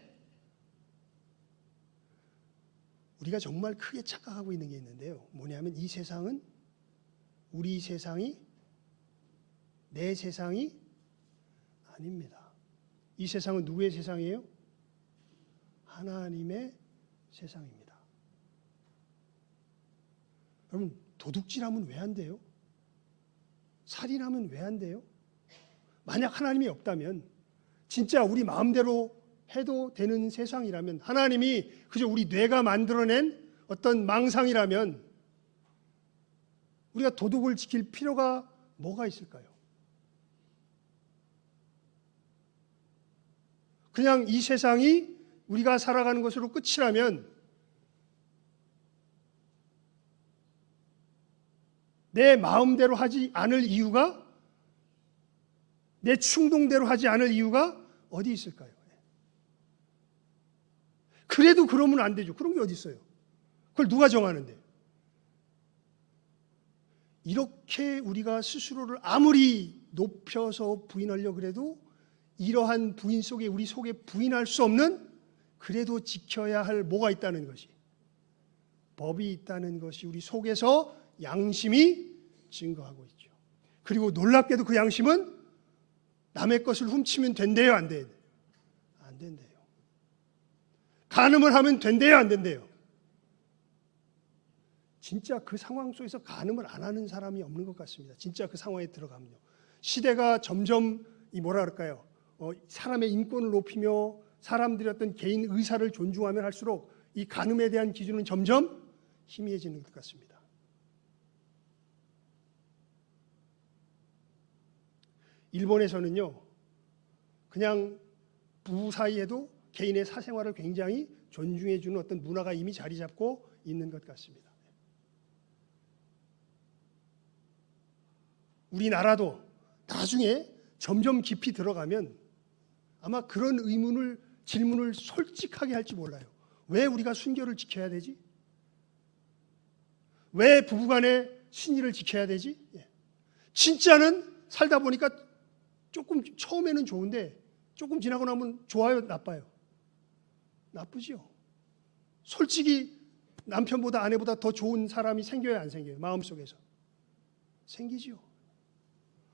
우리가 정말 크게 착각하고 있는 게 있는데요. 뭐냐면 이 세상은 우리 세상이 내 세상이 아닙니다. 이 세상은 누구의 세상이에요? 하나님의 세상입니다. 여러분, 도둑질하면 왜 안 돼요? 살인하면 왜 안 돼요? 만약 하나님이 없다면, 진짜 우리 마음대로 해도 되는 세상이라면, 하나님이 그저 우리 뇌가 만들어낸 어떤 망상이라면 우리가 도둑을 지킬 필요가 뭐가 있을까요? 그냥 이 세상이 우리가 살아가는 것으로 끝이라면 내 마음대로 하지 않을 이유가, 내 충동대로 하지 않을 이유가 어디 있을까요? 그래도 그러면 안 되죠. 그런 게 어디 있어요? 그걸 누가 정하는데? 이렇게 우리가 스스로를 아무리 높여서 부인하려고 그래도 이러한 부인 속에 우리 속에 부인할 수 없는, 그래도 지켜야 할 뭐가 있다는 것이, 법이 있다는 것이 우리 속에서 양심이 증거하고 있죠. 그리고 놀랍게도 그 양심은 남의 것을 훔치면 된대요, 안 돼요? 안 된대요. 간음을 하면 된대요, 안 된대요? 진짜 그 상황 속에서 간음을 안 하는 사람이 없는 것 같습니다. 진짜 그 상황에 들어가면요. 시대가 점점 뭐라 그럴까요? 사람의 인권을 높이며 사람들의 어떤 개인 의사를 존중하면 할수록 이 간음에 대한 기준은 점점 희미해지는 것 같습니다. 일본에서는요, 그냥 부부 사이에도 개인의 사생활을 굉장히 존중해주는 어떤 문화가 이미 자리 잡고 있는 것 같습니다. 우리나라도 나중에 점점 깊이 들어가면 아마 그런 질문을 솔직하게 할지 몰라요. 왜 우리가 순결을 지켜야 되지? 왜 부부간의 신의를 지켜야 되지? 진짜는 살다 보니까 조금 처음에는 좋은데 조금 지나고 나면 좋아요, 나빠요? 나쁘죠. 솔직히 남편보다 아내보다 더 좋은 사람이 생겨요, 안 생겨요? 마음속에서 생기죠.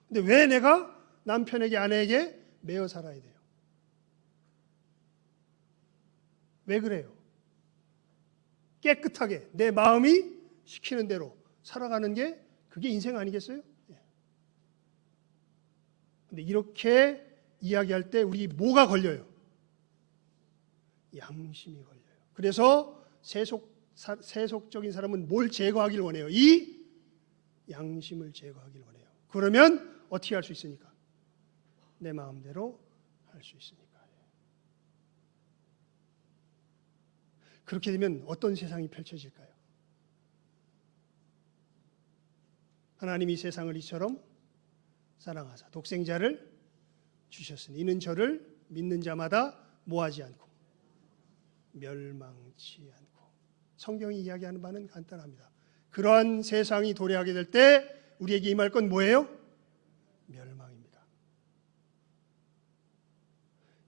근데 왜 내가 남편에게 아내에게 매여 살아야 돼요? 왜 그래요? 깨끗하게 내 마음이 시키는 대로 살아가는 게 그게 인생 아니겠어요? 근데 이렇게 이야기할 때 우리 뭐가 걸려요? 양심이 걸려요. 그래서 세속적인 사람은 뭘 제거하길 원해요? 이 양심을 제거하길 원해요. 그러면 어떻게 할 수 있습니까? 내 마음대로 할 수 있습니까? 그렇게 되면 어떤 세상이 펼쳐질까요? 하나님이 세상을 이처럼 사랑하사 독생자를 주셨으니 이는 저를 믿는 자마다 뭐하지 않고 멸망치 않고. 성경이 이야기하는 바는 간단합니다. 그러한 세상이 도래하게 될 때 우리에게 임할 건 뭐예요? 멸망입니다.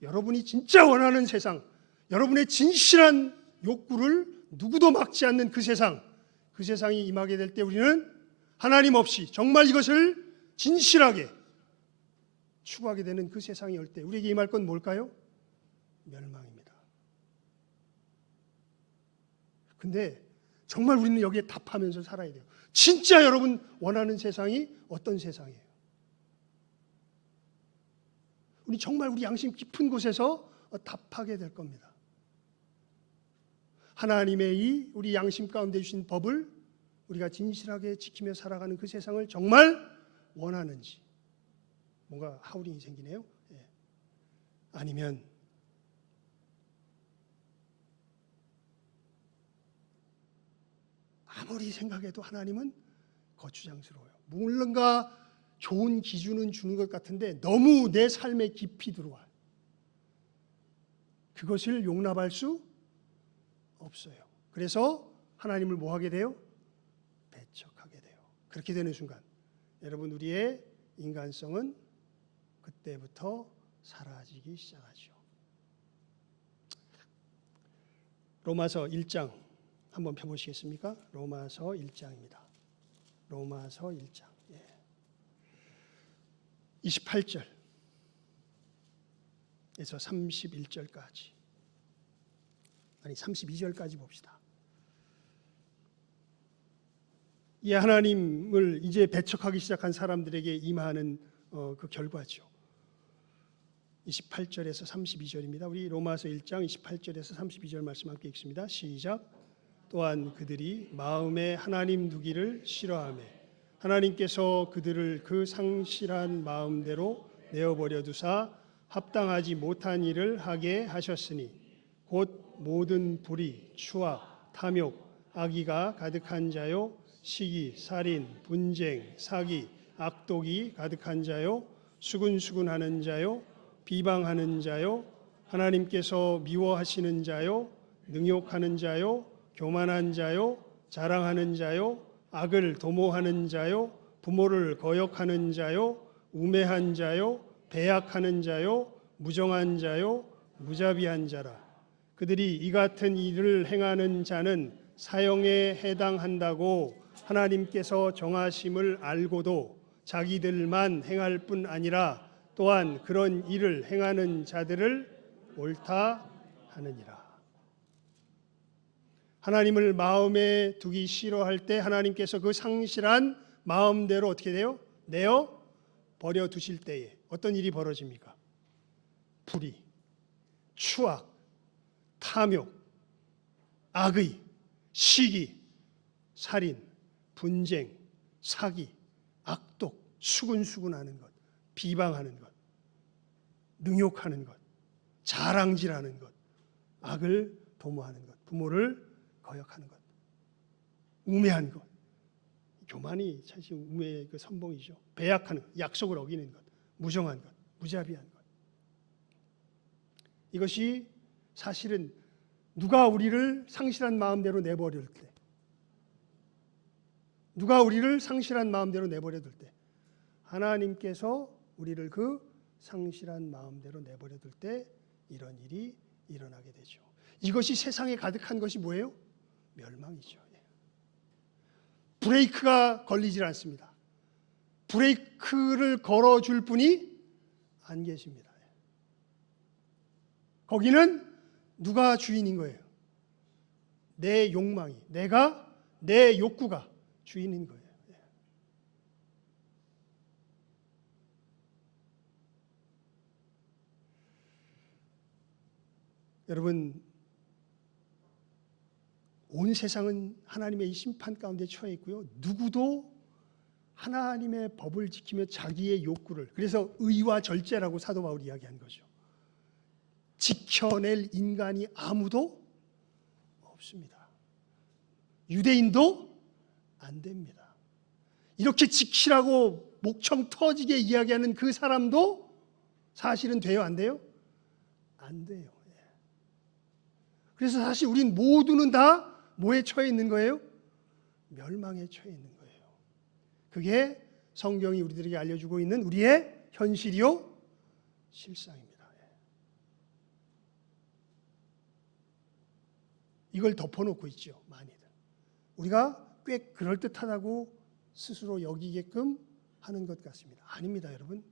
여러분이 진짜 원하는 세상, 여러분의 진실한 욕구를 누구도 막지 않는 그 세상이 임하게 될 때 우리는 하나님 없이 정말 이것을 진실하게 추구하게 되는 그 세상이 올 때 우리에게 임할 건 뭘까요? 멸망입니다. 근데 정말 우리는 여기에 답하면서 살아야 돼요. 진짜 여러분 원하는 세상이 어떤 세상이에요? 우리 정말 우리 양심 깊은 곳에서 답하게 될 겁니다. 하나님의 이 우리 양심 가운데 주신 법을 우리가 진실하게 지키며 살아가는 그 세상을 정말 원하는지, 뭔가 하울링이 생기네요. 예. 아니면 아무리 생각해도 하나님은 거추장스러워요. 뭔가 좋은 기준은 주는 것 같은데 너무 내 삶에 깊이 들어와요. 그것을 용납할 수 없어요. 그래서 하나님을 뭐 하게 돼요? 배척하게 돼요. 그렇게 되는 순간 여러분 우리의 인간성은 그때부터 사라지기 시작하죠. 로마서 1장 한번 펴보시겠습니까? 로마서 1장입니다. 로마서 1장 28절에서 31절까지 아니 32절까지 봅시다. 이 하나님을 이제 배척하기 시작한 사람들에게 임하는 그 결과죠. 28절에서 32절입니다. 우리 로마서 1장 28절에서 32절 말씀 함께 읽습니다. 시작. 또한 그들이 마음에 하나님 두기를 싫어하며 하나님께서 그들을 그 상실한 마음대로 내어버려 두사 합당하지 못한 일을 하게 하셨으니 곧 모든 불의, 추악, 탐욕, 악의가 가득한 자요 시기, 살인, 분쟁, 사기, 악독이 가득한 자요 수군수군하는 자요 비방하는 자요 하나님께서 미워하시는 자요 능욕하는 자요 교만한 자요 자랑하는 자요 악을 도모하는 자요 부모를 거역하는 자요 우매한 자요 배약하는 자요 무정한 자요 무자비한 자라. 그들이 이 같은 일을 행하는 자는 사형에 해당한다고 하나님께서 정하심을 알고도 자기들만 행할 뿐 아니라 또한 그런 일을 행하는 자들을 옳다 하느니라. 하나님을 마음에 두기 싫어할 때 하나님께서 그 상실한 마음대로 어떻게 돼요? 내어 버려 두실 때에 어떤 일이 벌어집니까? 불의, 추악, 탐욕, 악의, 시기, 살인, 분쟁, 사기, 악독, 수군수군하는 것, 비방하는 것, 능욕하는 것, 자랑질하는 것, 악을 도모하는 것, 부모를 거역하는 것, 우매한 것. 교만이 사실 우매의 그 선봉이죠. 배약하는 것, 약속을 어기는 것, 무정한 것, 무자비한 것. 이것이 사실은 누가 우리를 상실한 마음대로 내버릴 때, 누가 우리를 상실한 마음대로 내버려 둘 때, 하나님께서 우리를 그 상실한 마음대로 내버려 둘 때 이런 일이 일어나게 되죠. 이것이 세상에 가득한 것이 뭐예요? 멸망이죠. 브레이크가 걸리질 않습니다. 브레이크를 걸어줄 분이 안 계십니다. 거기는 누가 주인인 거예요? 내 욕망이, 내 욕구가 주인인 거예요. 여러분, 온 세상은 하나님의 이 심판 가운데 처해 있고요. 누구도 하나님의 법을 지키며 자기의 욕구를, 그래서 의와 절제라고 사도 바울이 이야기한 거죠. 지켜낼 인간이 아무도 없습니다. 유대인도 안 됩니다. 이렇게 지키라고 목청 터지게 이야기하는 그 사람도 사실은 돼요, 안 돼요? 안 돼요. 그래서 사실 우린 모두는 다 뭐에 처해 있는 거예요? 멸망에 처해 있는 거예요. 그게 성경이 우리들에게 알려주고 있는 우리의 현실이요 실상입니다. 이걸 덮어놓고 있죠, 많이들. 우리가 꽤 그럴듯하다고 스스로 여기게끔 하는 것 같습니다. 아닙니다, 여러분.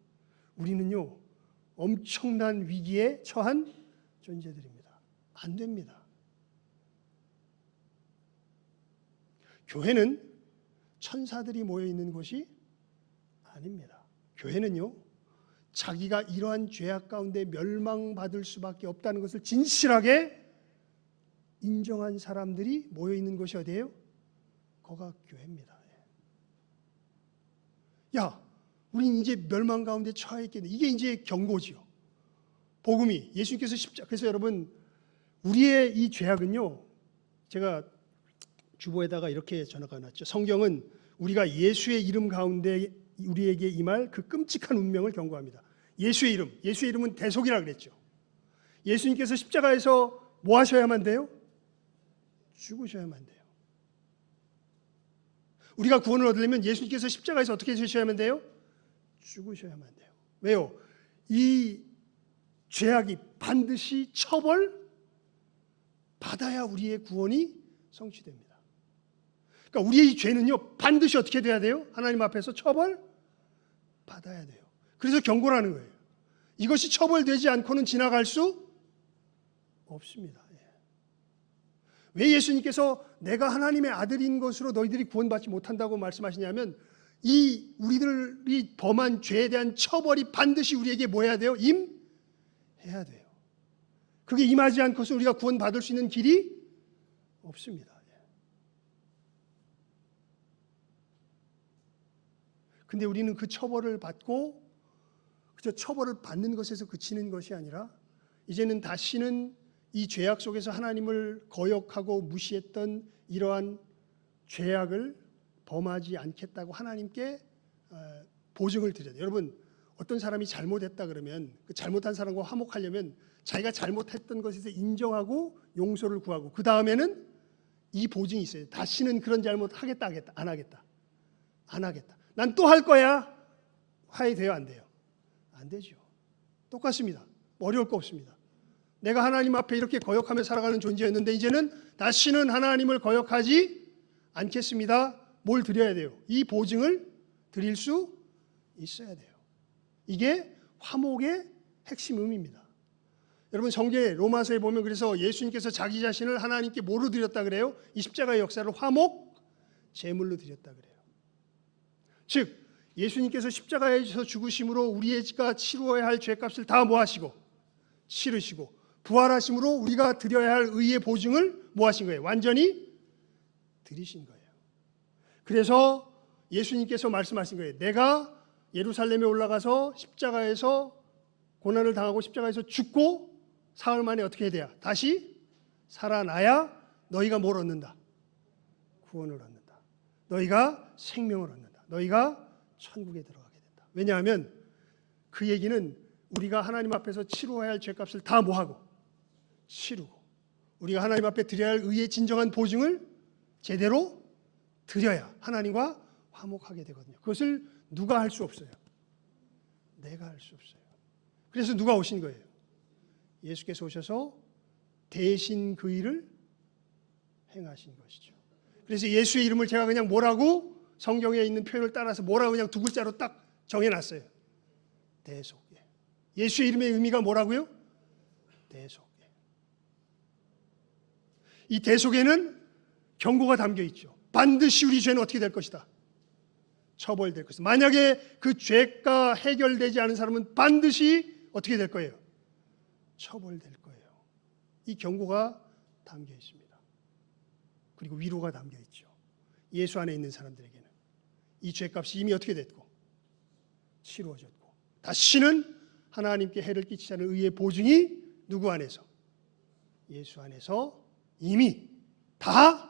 우리는요 엄청난 위기에 처한 존재들입니다. 안 됩니다. 교회는 천사들이 모여 있는 곳이 아닙니다. 교회는요 자기가 이러한 죄악 가운데 멸망받을 수밖에 없다는 것을 진실하게 인정한 사람들이 모여 있는 곳이 어디예요? 거가 교회입니다. 야, 우린 이제 멸망 가운데 처해 있겠네. 이게 이제 경고지요. 복음이 예수님께서 십자가. 그래서 여러분, 우리의 이 죄악은요, 제가 주보에다가 이렇게 전화가 났죠. 성경은 우리가 예수의 이름 가운데 우리에게 임할 그 끔찍한 운명을 경고합니다. 예수의 이름은 대속이라 그랬죠. 예수님께서 십자가에서 뭐 하셔야만 돼요? 죽으셔야만 돼요. 우리가 구원을 얻으려면 예수님께서 십자가에서 어떻게 되셔야만 돼요? 죽으셔야만 돼요. 왜요? 이 죄악이 반드시 처벌 받아야 우리의 구원이 성취됩니다. 그러니까 우리의 이 죄는요, 반드시 어떻게 돼야 돼요? 하나님 앞에서 처벌 받아야 돼요. 그래서 경고라는 거예요. 이것이 처벌되지 않고는 지나갈 수 없습니다. 왜 예수님께서 내가 하나님의 아들인 것으로 너희들이 구원받지 못한다고 말씀하시냐면, 이 우리들이 범한 죄에 대한 처벌이 반드시 우리에게 뭐 해야 돼요? 임해야 돼요. 그게 임하지 않고서 우리가 구원받을 수 있는 길이 없습니다. 근데 우리는 그 처벌을 받고 그저 처벌을 받는 것에서 그치는 것이 아니라 이제는 다시는 이 죄악 속에서 하나님을 거역하고 무시했던 이러한 죄악을 범하지 않겠다고 하나님께 보증을 드려야 돼요. 여러분, 어떤 사람이 잘못했다 그러면 그 잘못한 사람과 화목하려면 자기가 잘못했던 것에서 인정하고 용서를 구하고 그 다음에는 이 보증이 있어요. 다시는 그런 잘못 하겠다, 안 하겠다. 난 또 할 거야. 화해돼요, 안 돼요? 안 되죠. 똑같습니다. 어려울 거 없습니다. 내가 하나님 앞에 이렇게 거역하며 살아가는 존재였는데 이제는 다시는 하나님을 거역하지 않겠습니다. 뭘 드려야 돼요? 이 보증을 드릴 수 있어야 돼요. 이게 화목의 핵심 의미입니다. 여러분, 성경에 로마서에 보면 그래서 예수님께서 자기 자신을 하나님께 뭐로 드렸다 그래요? 이 십자가의 역사를 화목 제물로 드렸다 그래요. 즉 예수님께서 십자가에서 죽으심으로 우리가 치루어야 할 죄값을 다 뭐 하시고 치르시고 부활하심으로 우리가 드려야 할 의의 보증을 뭐 하신 거예요? 완전히 드리신 거예요. 그래서 예수님께서 말씀하신 거예요. 내가 예루살렘에 올라가서 십자가에서 고난을 당하고 십자가에서 죽고 사흘 만에 어떻게 해야 돼요? 다시 살아나야 너희가 뭘 얻는다? 구원을 얻는다. 너희가 생명을 얻는다. 너희가 천국에 들어가게 된다. 왜냐하면 그 얘기는 우리가 하나님 앞에서 치루어야 할 죄값을 다 뭐하고 치르고 우리가 하나님 앞에 드려야 할 의의 진정한 보증을 제대로 드려야 하나님과 화목하게 되거든요. 그것을 누가 할 수 없어요. 내가 할 수 없어요. 그래서 누가 오신 거예요? 예수께서 오셔서 대신 그 일을 행하신 것이죠. 그래서 예수의 이름을 제가 그냥 뭐라고 성경에 있는 표현을 따라서 뭐라고 그냥 두 글자로 딱 정해놨어요. 대속. 예수의 이름의 의미가 뭐라고요? 대속. 이 대속에는 경고가 담겨 있죠. 반드시 우리 죄는 어떻게 될 것이다? 처벌될 것이다. 만약에 그 죄가 해결되지 않은 사람은 반드시 어떻게 될 거예요? 처벌될 거예요. 이 경고가 담겨 있습니다. 그리고 위로가 담겨 있죠. 예수 안에 있는 사람들에게는 이 죄값이 이미 어떻게 됐고 치루어졌고 다시는 하나님께 해를 끼치지 않은 의의 보증이 누구 안에서? 예수 안에서 이미 다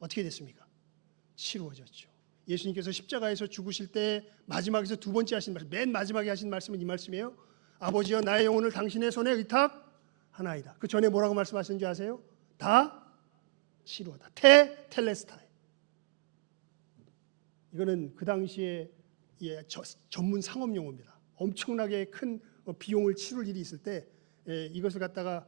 어떻게 됐습니까? 치루어졌죠. 예수님께서 십자가에서 죽으실 때 마지막에서 두 번째 하신 말씀, 맨 마지막에 하신 말씀은 이 말씀이에요. 아버지여 나의 영혼을 당신의 손에 의탁하나이다. 그 전에 뭐라고 말씀하셨는지 아세요? 다 치루어다. 텔레스타이. 이거는 그 당시에 전문 상업 용어입니다. 엄청나게 큰 비용을 치룰 일이 있을 때 이것을 갖다가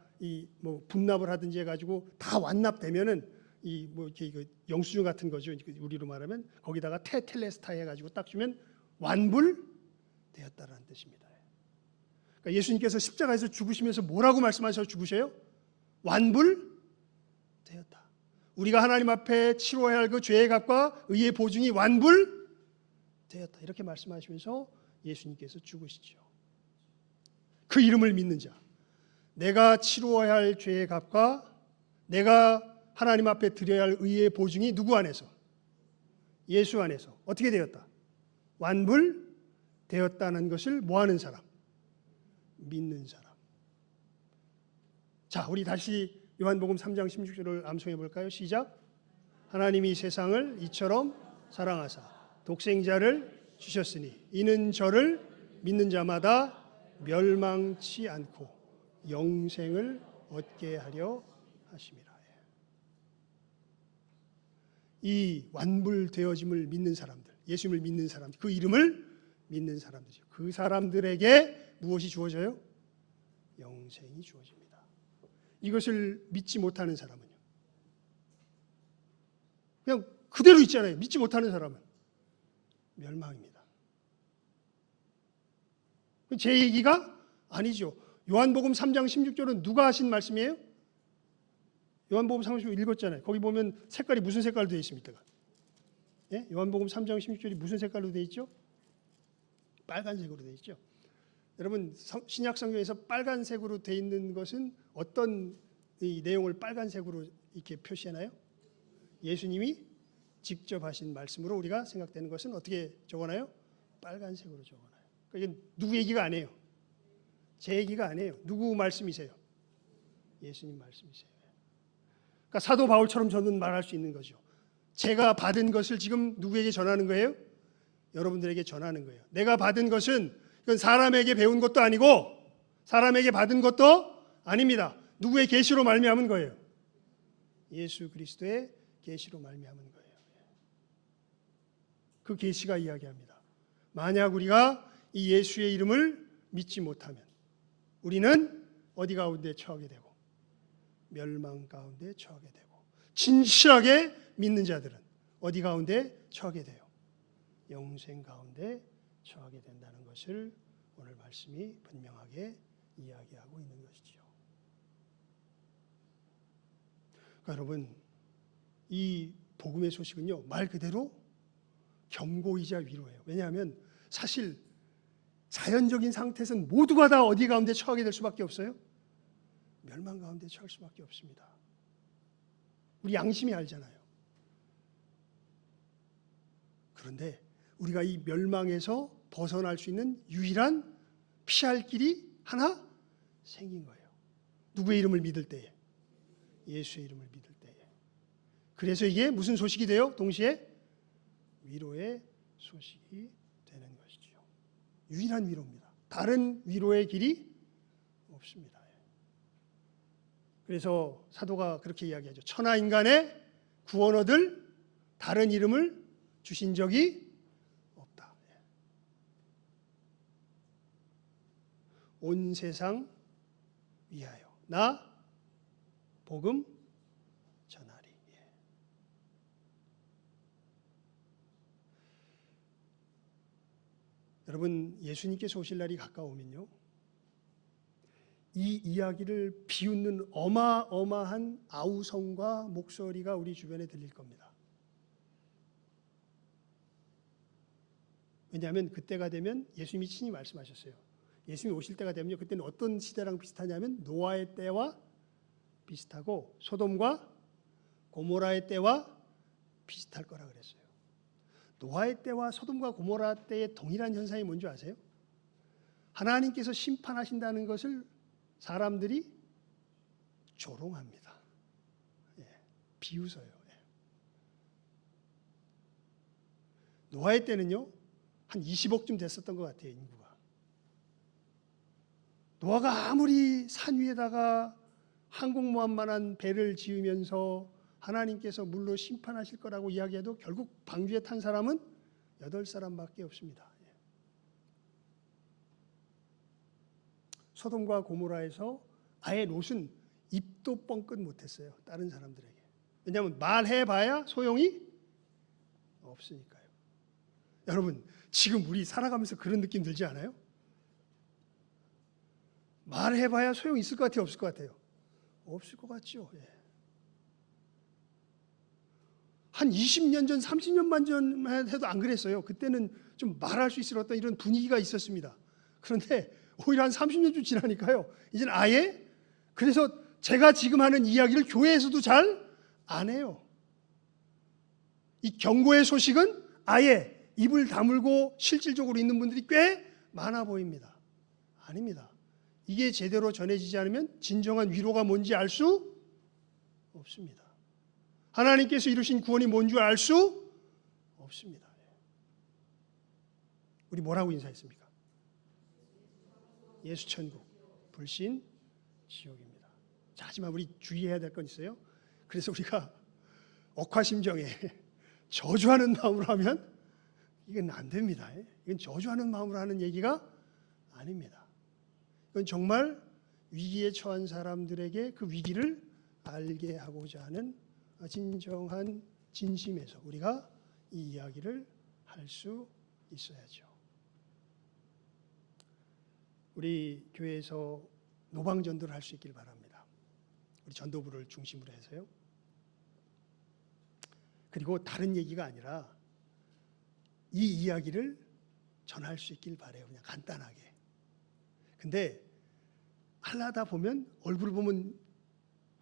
뭐 분납을 하든지 해가지고 다 완납되면은 이렇게 영수증 같은 거죠. 우리로 말하면 거기다가 텔레스타이 해가지고 딱 주면 완불되었다라는 뜻입니다. 그러니까 예수님께서 십자가에서 죽으시면서 뭐라고 말씀하셔서 죽으셔요? 완불되었다. 우리가 하나님 앞에 치러야 할 그 죄의 값과 의의 보증이 완불되었다. 이렇게 말씀하시면서 예수님께서 죽으시죠. 그 이름을 믿는 자, 내가 치루어야 할 죄의 값과 내가 하나님 앞에 드려야 할 의의 보증이 누구 안에서? 예수 안에서 어떻게 되었다? 완불되었다. 되었다는 것을 뭐 하는 사람? 믿는 사람. 자, 우리 다시 요한복음 3장 16절을 암송해 볼까요? 시작. 하나님이 세상을 이처럼 사랑하사 독생자를 주셨으니 이는 저를 믿는 자마다 멸망치 않고 영생을 얻게 하려 하심이라. 이 완불되어짐을 믿는 사람들, 예수님을 믿는 사람들, 그 이름을 믿는 사람들이죠. 그 사람들에게 무엇이 주어져요? 영생이 주어집니다. 이것을 믿지 못하는 사람은요, 그냥 그대로 있잖아요. 믿지 못하는 사람은 멸망입니다. 제 얘기가 아니죠. 요한복음 3장 16절은 누가 하신 말씀이에요? 요한복음 3장 16절 읽었잖아요. 거기 보면 색깔이 무슨 색깔로 되어 있습니까? 예? 요한복음 3장 16절이 무슨 색깔로 되어 있죠? 빨간색으로 되어 있죠. 여러분, 신약 성경에서 빨간색으로 되어 있는 것은 어떤 이 내용을 빨간색으로 이렇게 표시하나요? 예수님이 직접 하신 말씀으로 우리가 생각되는 것은 어떻게 적어놔요? 빨간색으로 적어놔요. 그러니까 이건 누구 얘기가 아니에요. 제 얘기가 아니에요. 누구 말씀이세요? 예수님 말씀이세요. 그러니까 사도 바울처럼 저는 말할 수 있는 거죠. 제가 받은 것을 지금 누구에게 전하는 거예요? 여러분들에게 전하는 거예요. 내가 받은 것은 이건 사람에게 배운 것도 아니고 사람에게 받은 것도 아닙니다. 누구의 계시로 말미암은 거예요? 예수 그리스도의 계시로 말미암은 거예요. 그 계시가 이야기합니다. 만약 우리가 이 예수의 이름을 믿지 못하면 우리는 어디 가운데 처하게 되고 멸망 가운데 처하게 되고, 진실하게 믿는 자들은 어디 가운데 처하게 돼요? 영생 가운데 처하게 된다는 것을 오늘 말씀이 분명하게 이야기하고 있는 것이죠. 그러니까 여러분, 이 복음의 소식은요, 말 그대로 경고이자 위로예요. 왜냐하면 사실 자연적인 상태에서는 모두가 다 어디 가운데 처하게 될 수밖에 없어요. 멸망 가운데 처할 수밖에 없습니다. 우리 양심이 알잖아요. 그런데 우리가 이 멸망에서 벗어날 수 있는 유일한 피할 길이 하나 생긴 거예요. 누구의 이름을 믿을 때에? 예수의 이름을 믿을 때에. 그래서 이게 무슨 소식이 돼요? 동시에 위로의 소식이 되는 것이죠. 유일한 위로입니다. 다른 위로의 길이 없습니다. 그래서 사도가 그렇게 이야기하죠. 천하 인간의 구원 얻을 다른 이름을 주신 적이 없다. 온 세상 위하여 나 복음 전하리. 여러분, 예수님께서 오실 날이 가까우면요, 이 이야기를 비웃는 어마어마한 아우성과 목소리가 우리 주변에 들릴 겁니다. 왜냐하면 그때가 되면 예수님이 친히 말씀하셨어요. 예수님이 오실 때가 되면요, 그때는 어떤 시대랑 비슷하냐면 노아의 때와 비슷하고 소돔과 고모라의 때와 비슷할 거라 그랬어요. 노아의 때와 소돔과 고모라 때의 동일한 현상이 뭔지 아세요? 하나님께서 심판하신다는 것을 사람들이 조롱합니다. 비웃어요. 노아의 때는요, 한 20억쯤 됐었던 것 같아요, 인구가. 노아가 아무리 산 위에다가 항공모함만한 배를 지으면서 하나님께서 물로 심판하실 거라고 이야기해도 결국 방주에 탄 사람은 8사람밖에 없습니다. 소돔과 고모라에서 아예 롯은 입도 뻥끗 못했어요. 다른 사람들에게. 왜냐하면 말해봐야 소용이 없으니까요. 여러분, 지금 우리 살아가면서 그런 느낌 들지 않아요? 말해봐야 소용 있을 것 같아요? 없을 것 같아요? 없을 것 같죠. 한 20년 전, 30년만 전 해도 안 그랬어요. 그때는 좀 말할 수 있을 어떤 이런 분위기가 있었습니다. 그런데 오히려 한 30년쯤 지나니까요, 이제는 아예, 그래서 제가 지금 하는 이야기를 교회에서도 잘 안 해요. 이 경고의 소식은 아예 입을 다물고 실질적으로 있는 분들이 꽤 많아 보입니다. 아닙니다. 이게 제대로 전해지지 않으면 진정한 위로가 뭔지 알 수 없습니다. 하나님께서 이루신 구원이 뭔 줄 알 수 없습니다. 우리 뭐라고 인사했습니까? 예수 천국, 불신 지옥입니다. 자, 하지만 우리 주의해야 될 건 있어요. 그래서 우리가 억하심정에 저주하는 마음으로 하면 이건 안 됩니다. 이건 저주하는 마음으로 하는 얘기가 아닙니다. 이건 정말 위기에 처한 사람들에게 그 위기를 알게 하고자 하는 진정한 진심에서 우리가 이 이야기를 할 수 있어야죠. 우리 교회에서 노방전도를 할 수 있길 바랍니다. 우리 전도부를 중심으로 해서요. 그리고 다른 얘기가 아니라 이 이야기를 전할 수 있길 바라요. 그냥 간단하게. 근데 하려다 보면 얼굴을 보면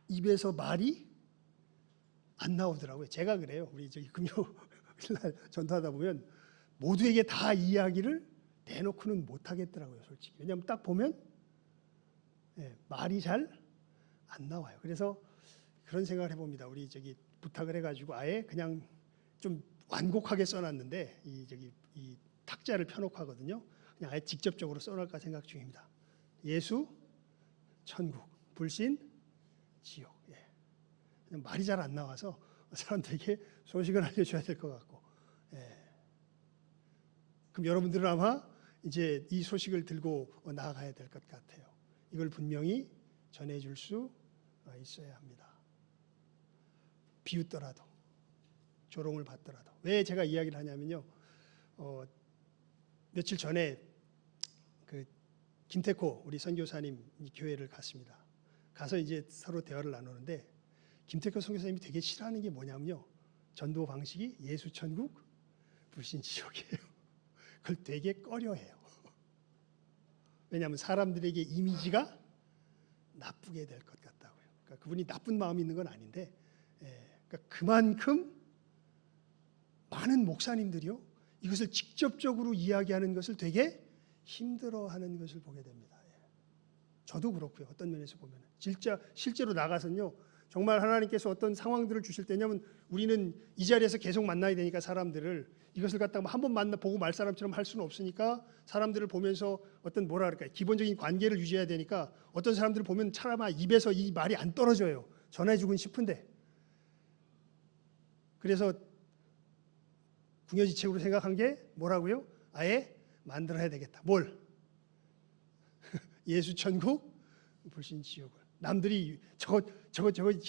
입에서 말이 안 나오더라고요. 제가 그래요. 우리 저기 금요일날 전도하다 보면 모두에게 다 이야기를 대놓고는 못 하겠더라고요, 솔직히. 왜냐하면 딱 보면 말이 잘 안 나와요. 그래서 그런 생각을 해봅니다. 우리 저기 부탁을 해가지고 아예 그냥 좀 완곡하게 써놨는데 이 탁자를 펴놓고 하거든요. 그냥 아예 직접적으로 써놓을까 생각 중입니다. 예수, 천국, 불신, 지옥. 그냥 말이 잘 안 나와서 사람들에게 소식을 알려줘야 될 것 같고. 그럼 여러분들은 아마 이제 이 소식을 들고 나아가야 될 것 같아요. 이걸 분명히 전해줄 수 있어야 합니다. 비웃더라도, 조롱을 받더라도. 왜 제가 이야기를 하냐면요. 며칠 전에 그 김태코 우리 선교사님 교회를 갔습니다. 가서 이제 서로 대화를 나누는데 김태코 선교사님이 되게 싫어하는 게 뭐냐면요. 전도 방식이 예수 천국, 불신 지옥이에요. 그걸 되게 꺼려해요. 왜냐하면 사람들에게 이미지가 나쁘게 될 것 같다고요. 그러니까 그분이 나쁜 마음이 있는 건 아닌데, 그러니까 그만큼 많은 목사님들이요 이것을 직접적으로 이야기하는 것을 되게 힘들어하는 것을 보게 됩니다. 저도 그렇고요. 어떤 면에서 보면 실제로 나가서는요. 정말 하나님께서 어떤 상황들을 주실 때냐면 우리는 이 자리에서 계속 만나야 되니까 사람들을 이것을 갖다가 한 번 보고 말 사람처럼 할 수는 없으니까 사람들을 보면서 어떤 뭐라 그럴까요? 기본적인 관계를 유지해야 되니까 어떤 사람들을 보면 차마 입에서 이 말이 안 떨어져요. 전해주고 싶은데. 그래서 궁여지책으로 생각한 게 뭐라고요? 아예 만들어야 되겠다. 뭘? 예수 천국, 불신 지옥을. 남들이 저거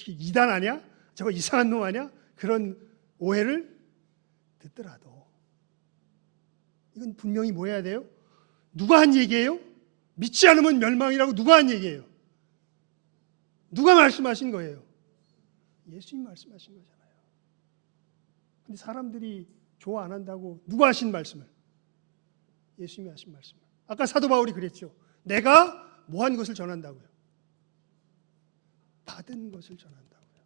이단 아니야? 저거 이상한 놈 아니야? 그런 오해를 듣더라도 이건 분명히 뭐 해야 돼요? 누가 한 얘기예요? 믿지 않으면 멸망이라고 누가 한 얘기예요? 누가 말씀하신 거예요? 예수님 말씀하신 거잖아요. 근데 사람들이 좋아 안 한다고 누가 하신 말씀을? 예수님이 하신 말씀을. 아까 사도 바울이 그랬죠. 내가 뭐 한 것을 전한다고요? 받은 것을 전한다고요.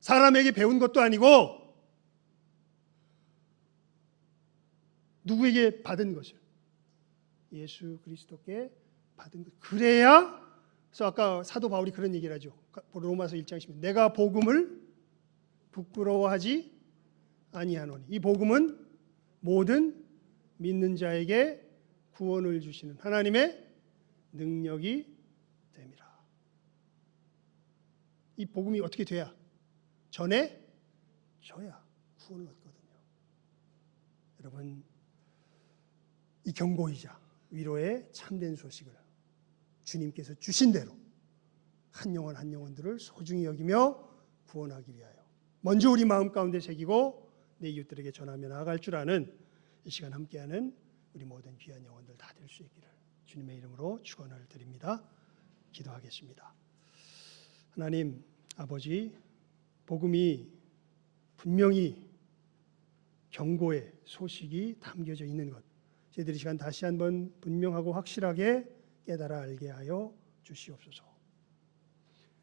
사람에게 배운 것도 아니고 누구에게 받은 것을? 예수 그리스도께 받은 것. 그래야, 그래서 아까 사도 바울이 그런 얘기를 하죠. 로마서 1장 10절. 내가 복음을 부끄러워하지 아니하노니. 이 복음은 모든 믿는 자에게 구원을 주시는 하나님의 능력이 됨이라. 이 복음이 어떻게 돼야? 전해져야 구원을 얻거든요. 여러분, 이 경고이자 위로의 참된 소식을 주님께서 주신 대로 한 영혼 한 영혼들을 소중히 여기며 구원하기 위하여 먼저 우리 마음 가운데 새기고 내 이웃들에게 전하며 나아갈 줄 아는 이 시간 함께하는 우리 모든 귀한 영혼들 다 될 수 있기를 주님의 이름으로 축원을 드립니다. 기도하겠습니다. 하나님 아버지, 복음이 분명히 경고의 소식이 담겨져 있는 것, 저희들이 이 시간 다시 한번 분명하고 확실하게 깨달아 알게 하여 주시옵소서.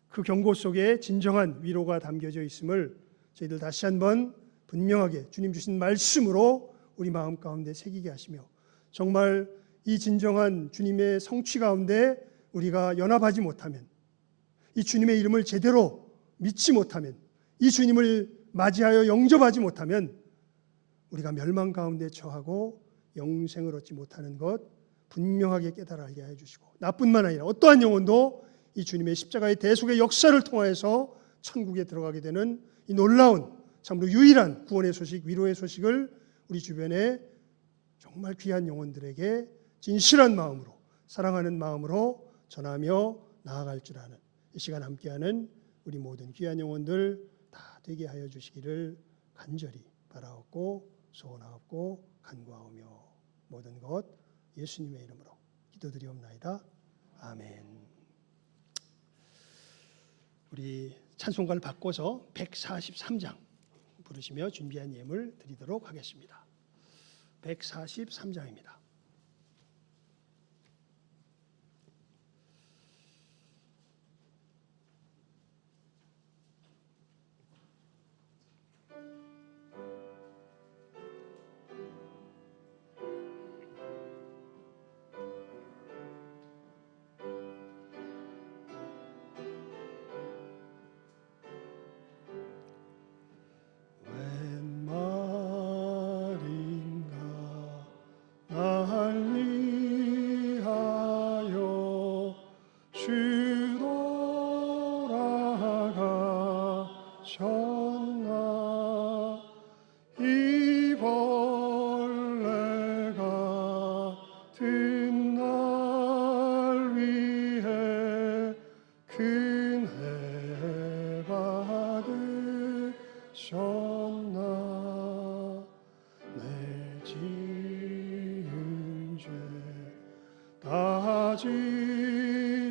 그 경고 속에 진정한 위로가 담겨져 있음을 저희들 다시 한번 분명하게 주님 주신 말씀으로 우리 마음 가운데 새기게 하시며 정말 이 진정한 주님의 성취 가운데 우리가 연합하지 못하면, 이 주님의 이름을 제대로 믿지 못하면, 이 주님을 맞이하여 영접하지 못하면 우리가 멸망 가운데 처하고 영생을 얻지 못하는 것 분명하게 깨달아 알게 해주시고, 나뿐만 아니라 어떠한 영혼도 이 주님의 십자가의 대속의 역사를 통하여서 천국에 들어가게 되는 이 놀라운 참으로 유일한 구원의 소식, 위로의 소식을 우리 주변에 정말 귀한 영혼들에게 진실한 마음으로, 사랑하는 마음으로 전하며 나아갈 줄 아는 이 시간 함께하는 우리 모든 귀한 영혼들 다 되게 하여 주시기를 간절히 바라옵고 소원하옵고 간구하오며 모든 것 예수님의 이름으로 기도드리옵나이다. 아멘. 우리 찬송가를 바꿔서 143장 부르시며 준비한 예물 드리도록 하겠습니다. 143장입니다.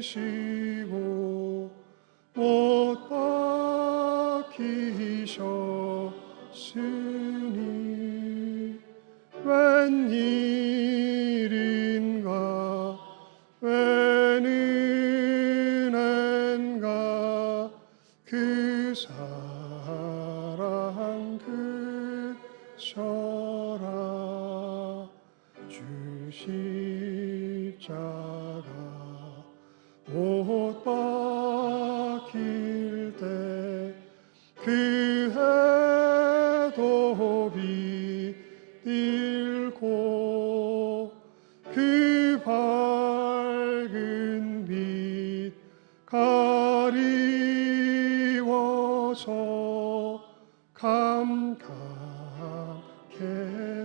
지시고 못 박히셨으니 웬일인가 웬 은혜인가 그 사랑 그셔라 주 십자가 못 박힐 때 그 해도 빛들고 그 밝은 빛 가리워서 감감케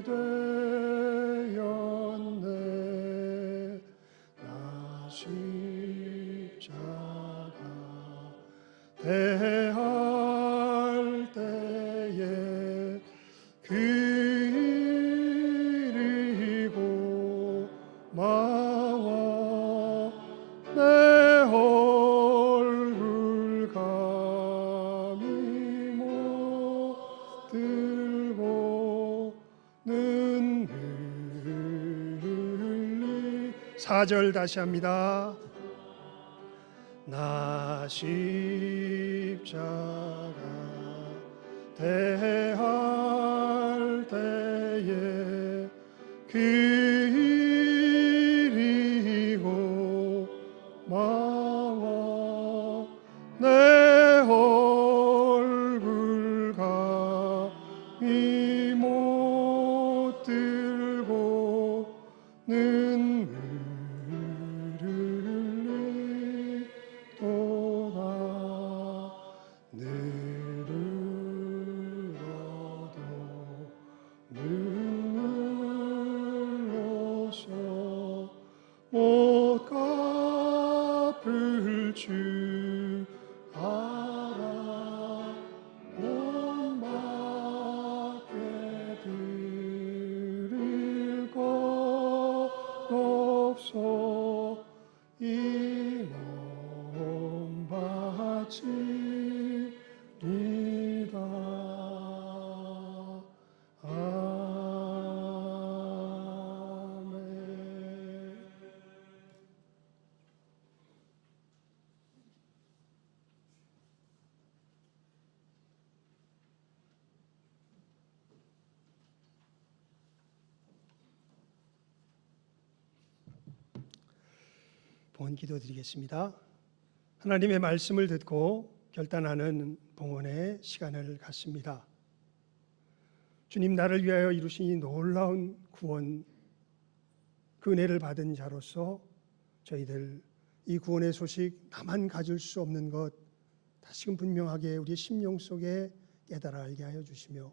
되었네. 나 십자가 대할 때에 그 일이 고마워 내 얼굴 감히 못 들고 눈물 흘리 4절 다시 합니다. 나 십자가 대할 때에 그 일이 고마워 내 얼굴 감히 못 들고 눈물 흘리도다 늘으로도 눈물로서 못 갚을 줄 알아 못 받게 드릴 것 없어 이 몸 바치리다. 아멘. 봉헌 기도드리겠습니다. 하나님의 말씀을 듣고 결단하는 봉헌의 시간을 갖습니다. 주님, 나를 위하여 이루신 이 놀라운 구원, 그 은혜를 받은 자로서 저희들 이 구원의 소식 나만 가질 수 없는 것 다시금 분명하게 우리의 심령 속에 깨달아 알게 하여 주시며,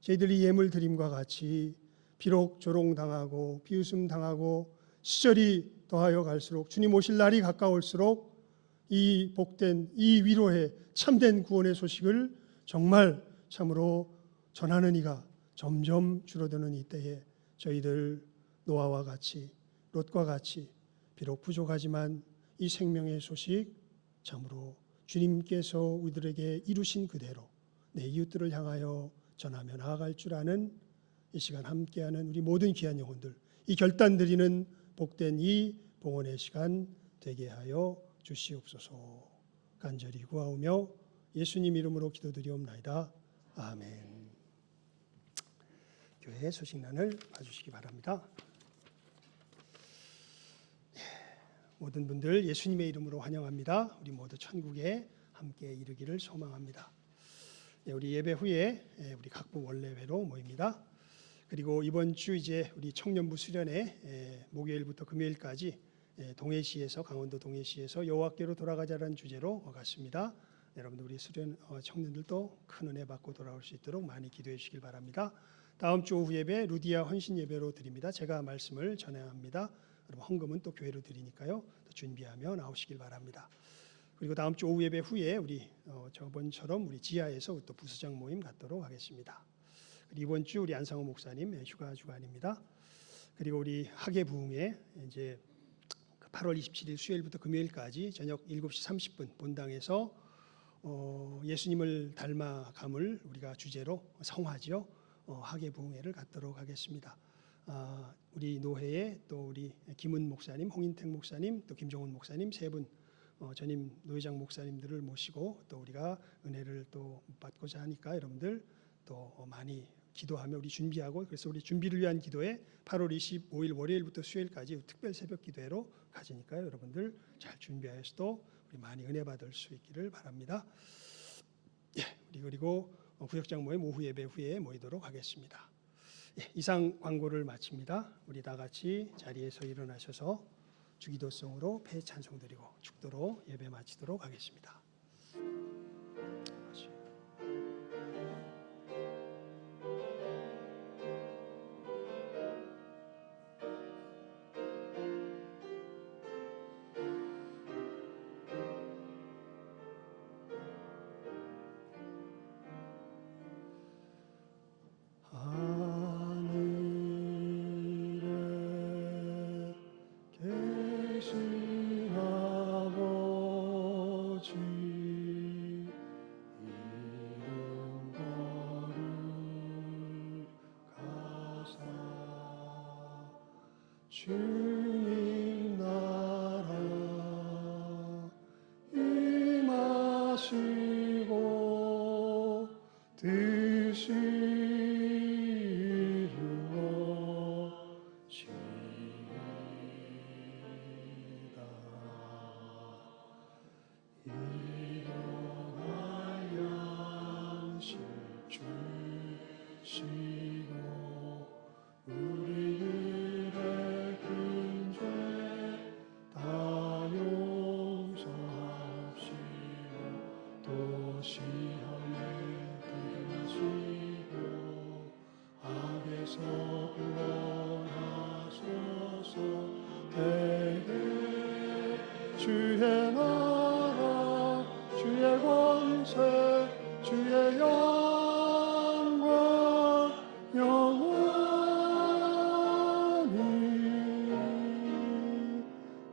저희들이 예물 드림과 같이 비록 조롱당하고 비웃음당하고 시절이 더하여 갈수록 주님 오실 날이 가까울수록 이 복된 이 위로의 참된 구원의 소식을 정말 참으로 전하는 이가 점점 줄어드는 이때에 저희들 노아와 같이 롯과 같이 비록 부족하지만 이 생명의 소식 참으로 주님께서 우리들에게 이루신 그대로 내 이웃들을 향하여 전하며 나아갈 줄 아는 이 시간 함께하는 우리 모든 귀한 영혼들, 이 결단 드리는 복된 이 봉헌의 시간 되게 하여 주시옵소서. 간절히 구하오며 예수님 이름으로 기도드리옵나이다. 아멘. 교회 소식란을 봐주시기 바랍니다. 모든 분들 예수님의 이름으로 환영합니다. 우리 모두 천국에 함께 이르기를 소망합니다. 우리 예배 후에 우리 각부 원래회로 모입니다. 그리고 이번 주 이제 우리 청년부 수련회 목요일부터 금요일까지 동해시에서 강원도 동해시에서 여호와께로 돌아가자라는 주제로 갔습니다. 여러분들 우리 수련 청년들도 큰 은혜 받고 돌아올 수 있도록 많이 기도해 주시길 바랍니다. 다음 주 오후 예배 루디아 헌신 예배로 드립니다. 제가 말씀을 전해야 합니다. 여러분 헌금은 또 교회로 드리니까요. 또 준비하며 나오시길 바랍니다. 그리고 다음 주 오후 예배 후에 우리 저번처럼 우리 지하에서 또 부수장 모임 갖도록 하겠습니다. 그리고 이번 주 우리 안상호 목사님 휴가 주간입니다. 그리고 우리 학예 부흥회 이제 8월 27일 수요일부터 금요일까지 저녁 7시 30분 본당에서 예수님을 닮아감을 우리가 주제로 성화지요. 학예 부흥회를 갖도록 하겠습니다. 우리 노회에 또 우리 김은 목사님, 홍인택 목사님, 또 김종훈 목사님 세 분 전임 노회장 목사님들을 모시고 또 우리가 은혜를 또 받고자 하니까 여러분들 또 많이 기도하며 우리 준비하고, 그래서 우리 준비를 위한 기도에 8월 25일 월요일부터 수요일까지 특별 새벽 기도회로 가지니까요. 여러분들 잘 준비하셔서 우리 많이 은혜 받을 수 있기를 바랍니다. 우리 그리고 구역장 모임 오후 예배 후에 모이도록 하겠습니다. 이상 광고를 마칩니다. 우리 다 같이 자리에서 일어나셔서 주기도성으로 폐 찬송 드리고 축도로 예배 마치도록 하겠습니다. 주님 나라 임하시고 뜻이 이루어지이다. 일용할 양식 주시고 우리들의 큰 죄 다 용서하옵시고 또 시험에 들으시고 악에서 구원하소서. 대개 주의 나라 주의 권세 주의 영광 영원히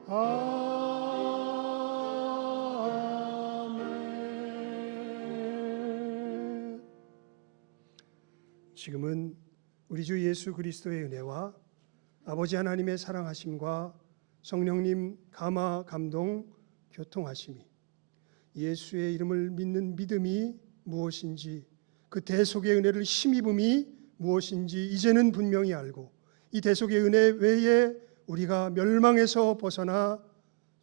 아멘. 지금은 우리 주 예수 그리스도의 은혜와 아버지 하나님의 사랑하심과 성령님 감화 감동 교통하심이, 예수의 이름을 믿는 믿음이 무엇인지, 그 대속의 은혜를 힘입음이 무엇인지 이제는 분명히 알고 이 대속의 은혜 외에 우리가 멸망에서 벗어나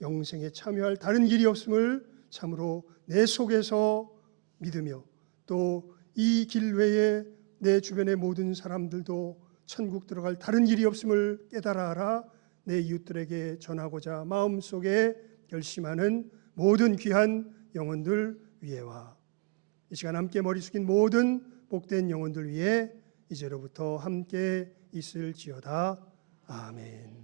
영생에 참여할 다른 길이 없음을 참으로 내 속에서 믿으며 또 이 길 외에 내 주변의 모든 사람들도 천국 들어갈 다른 길이 없음을 깨달아 알아 내 이웃들에게 전하고자 마음속에 결심하는 모든 귀한 영혼들 위에와 이 시간 함께 머리 숙인 모든 복된 영혼들 위에 이제로부터 함께 있을지어다. 아멘.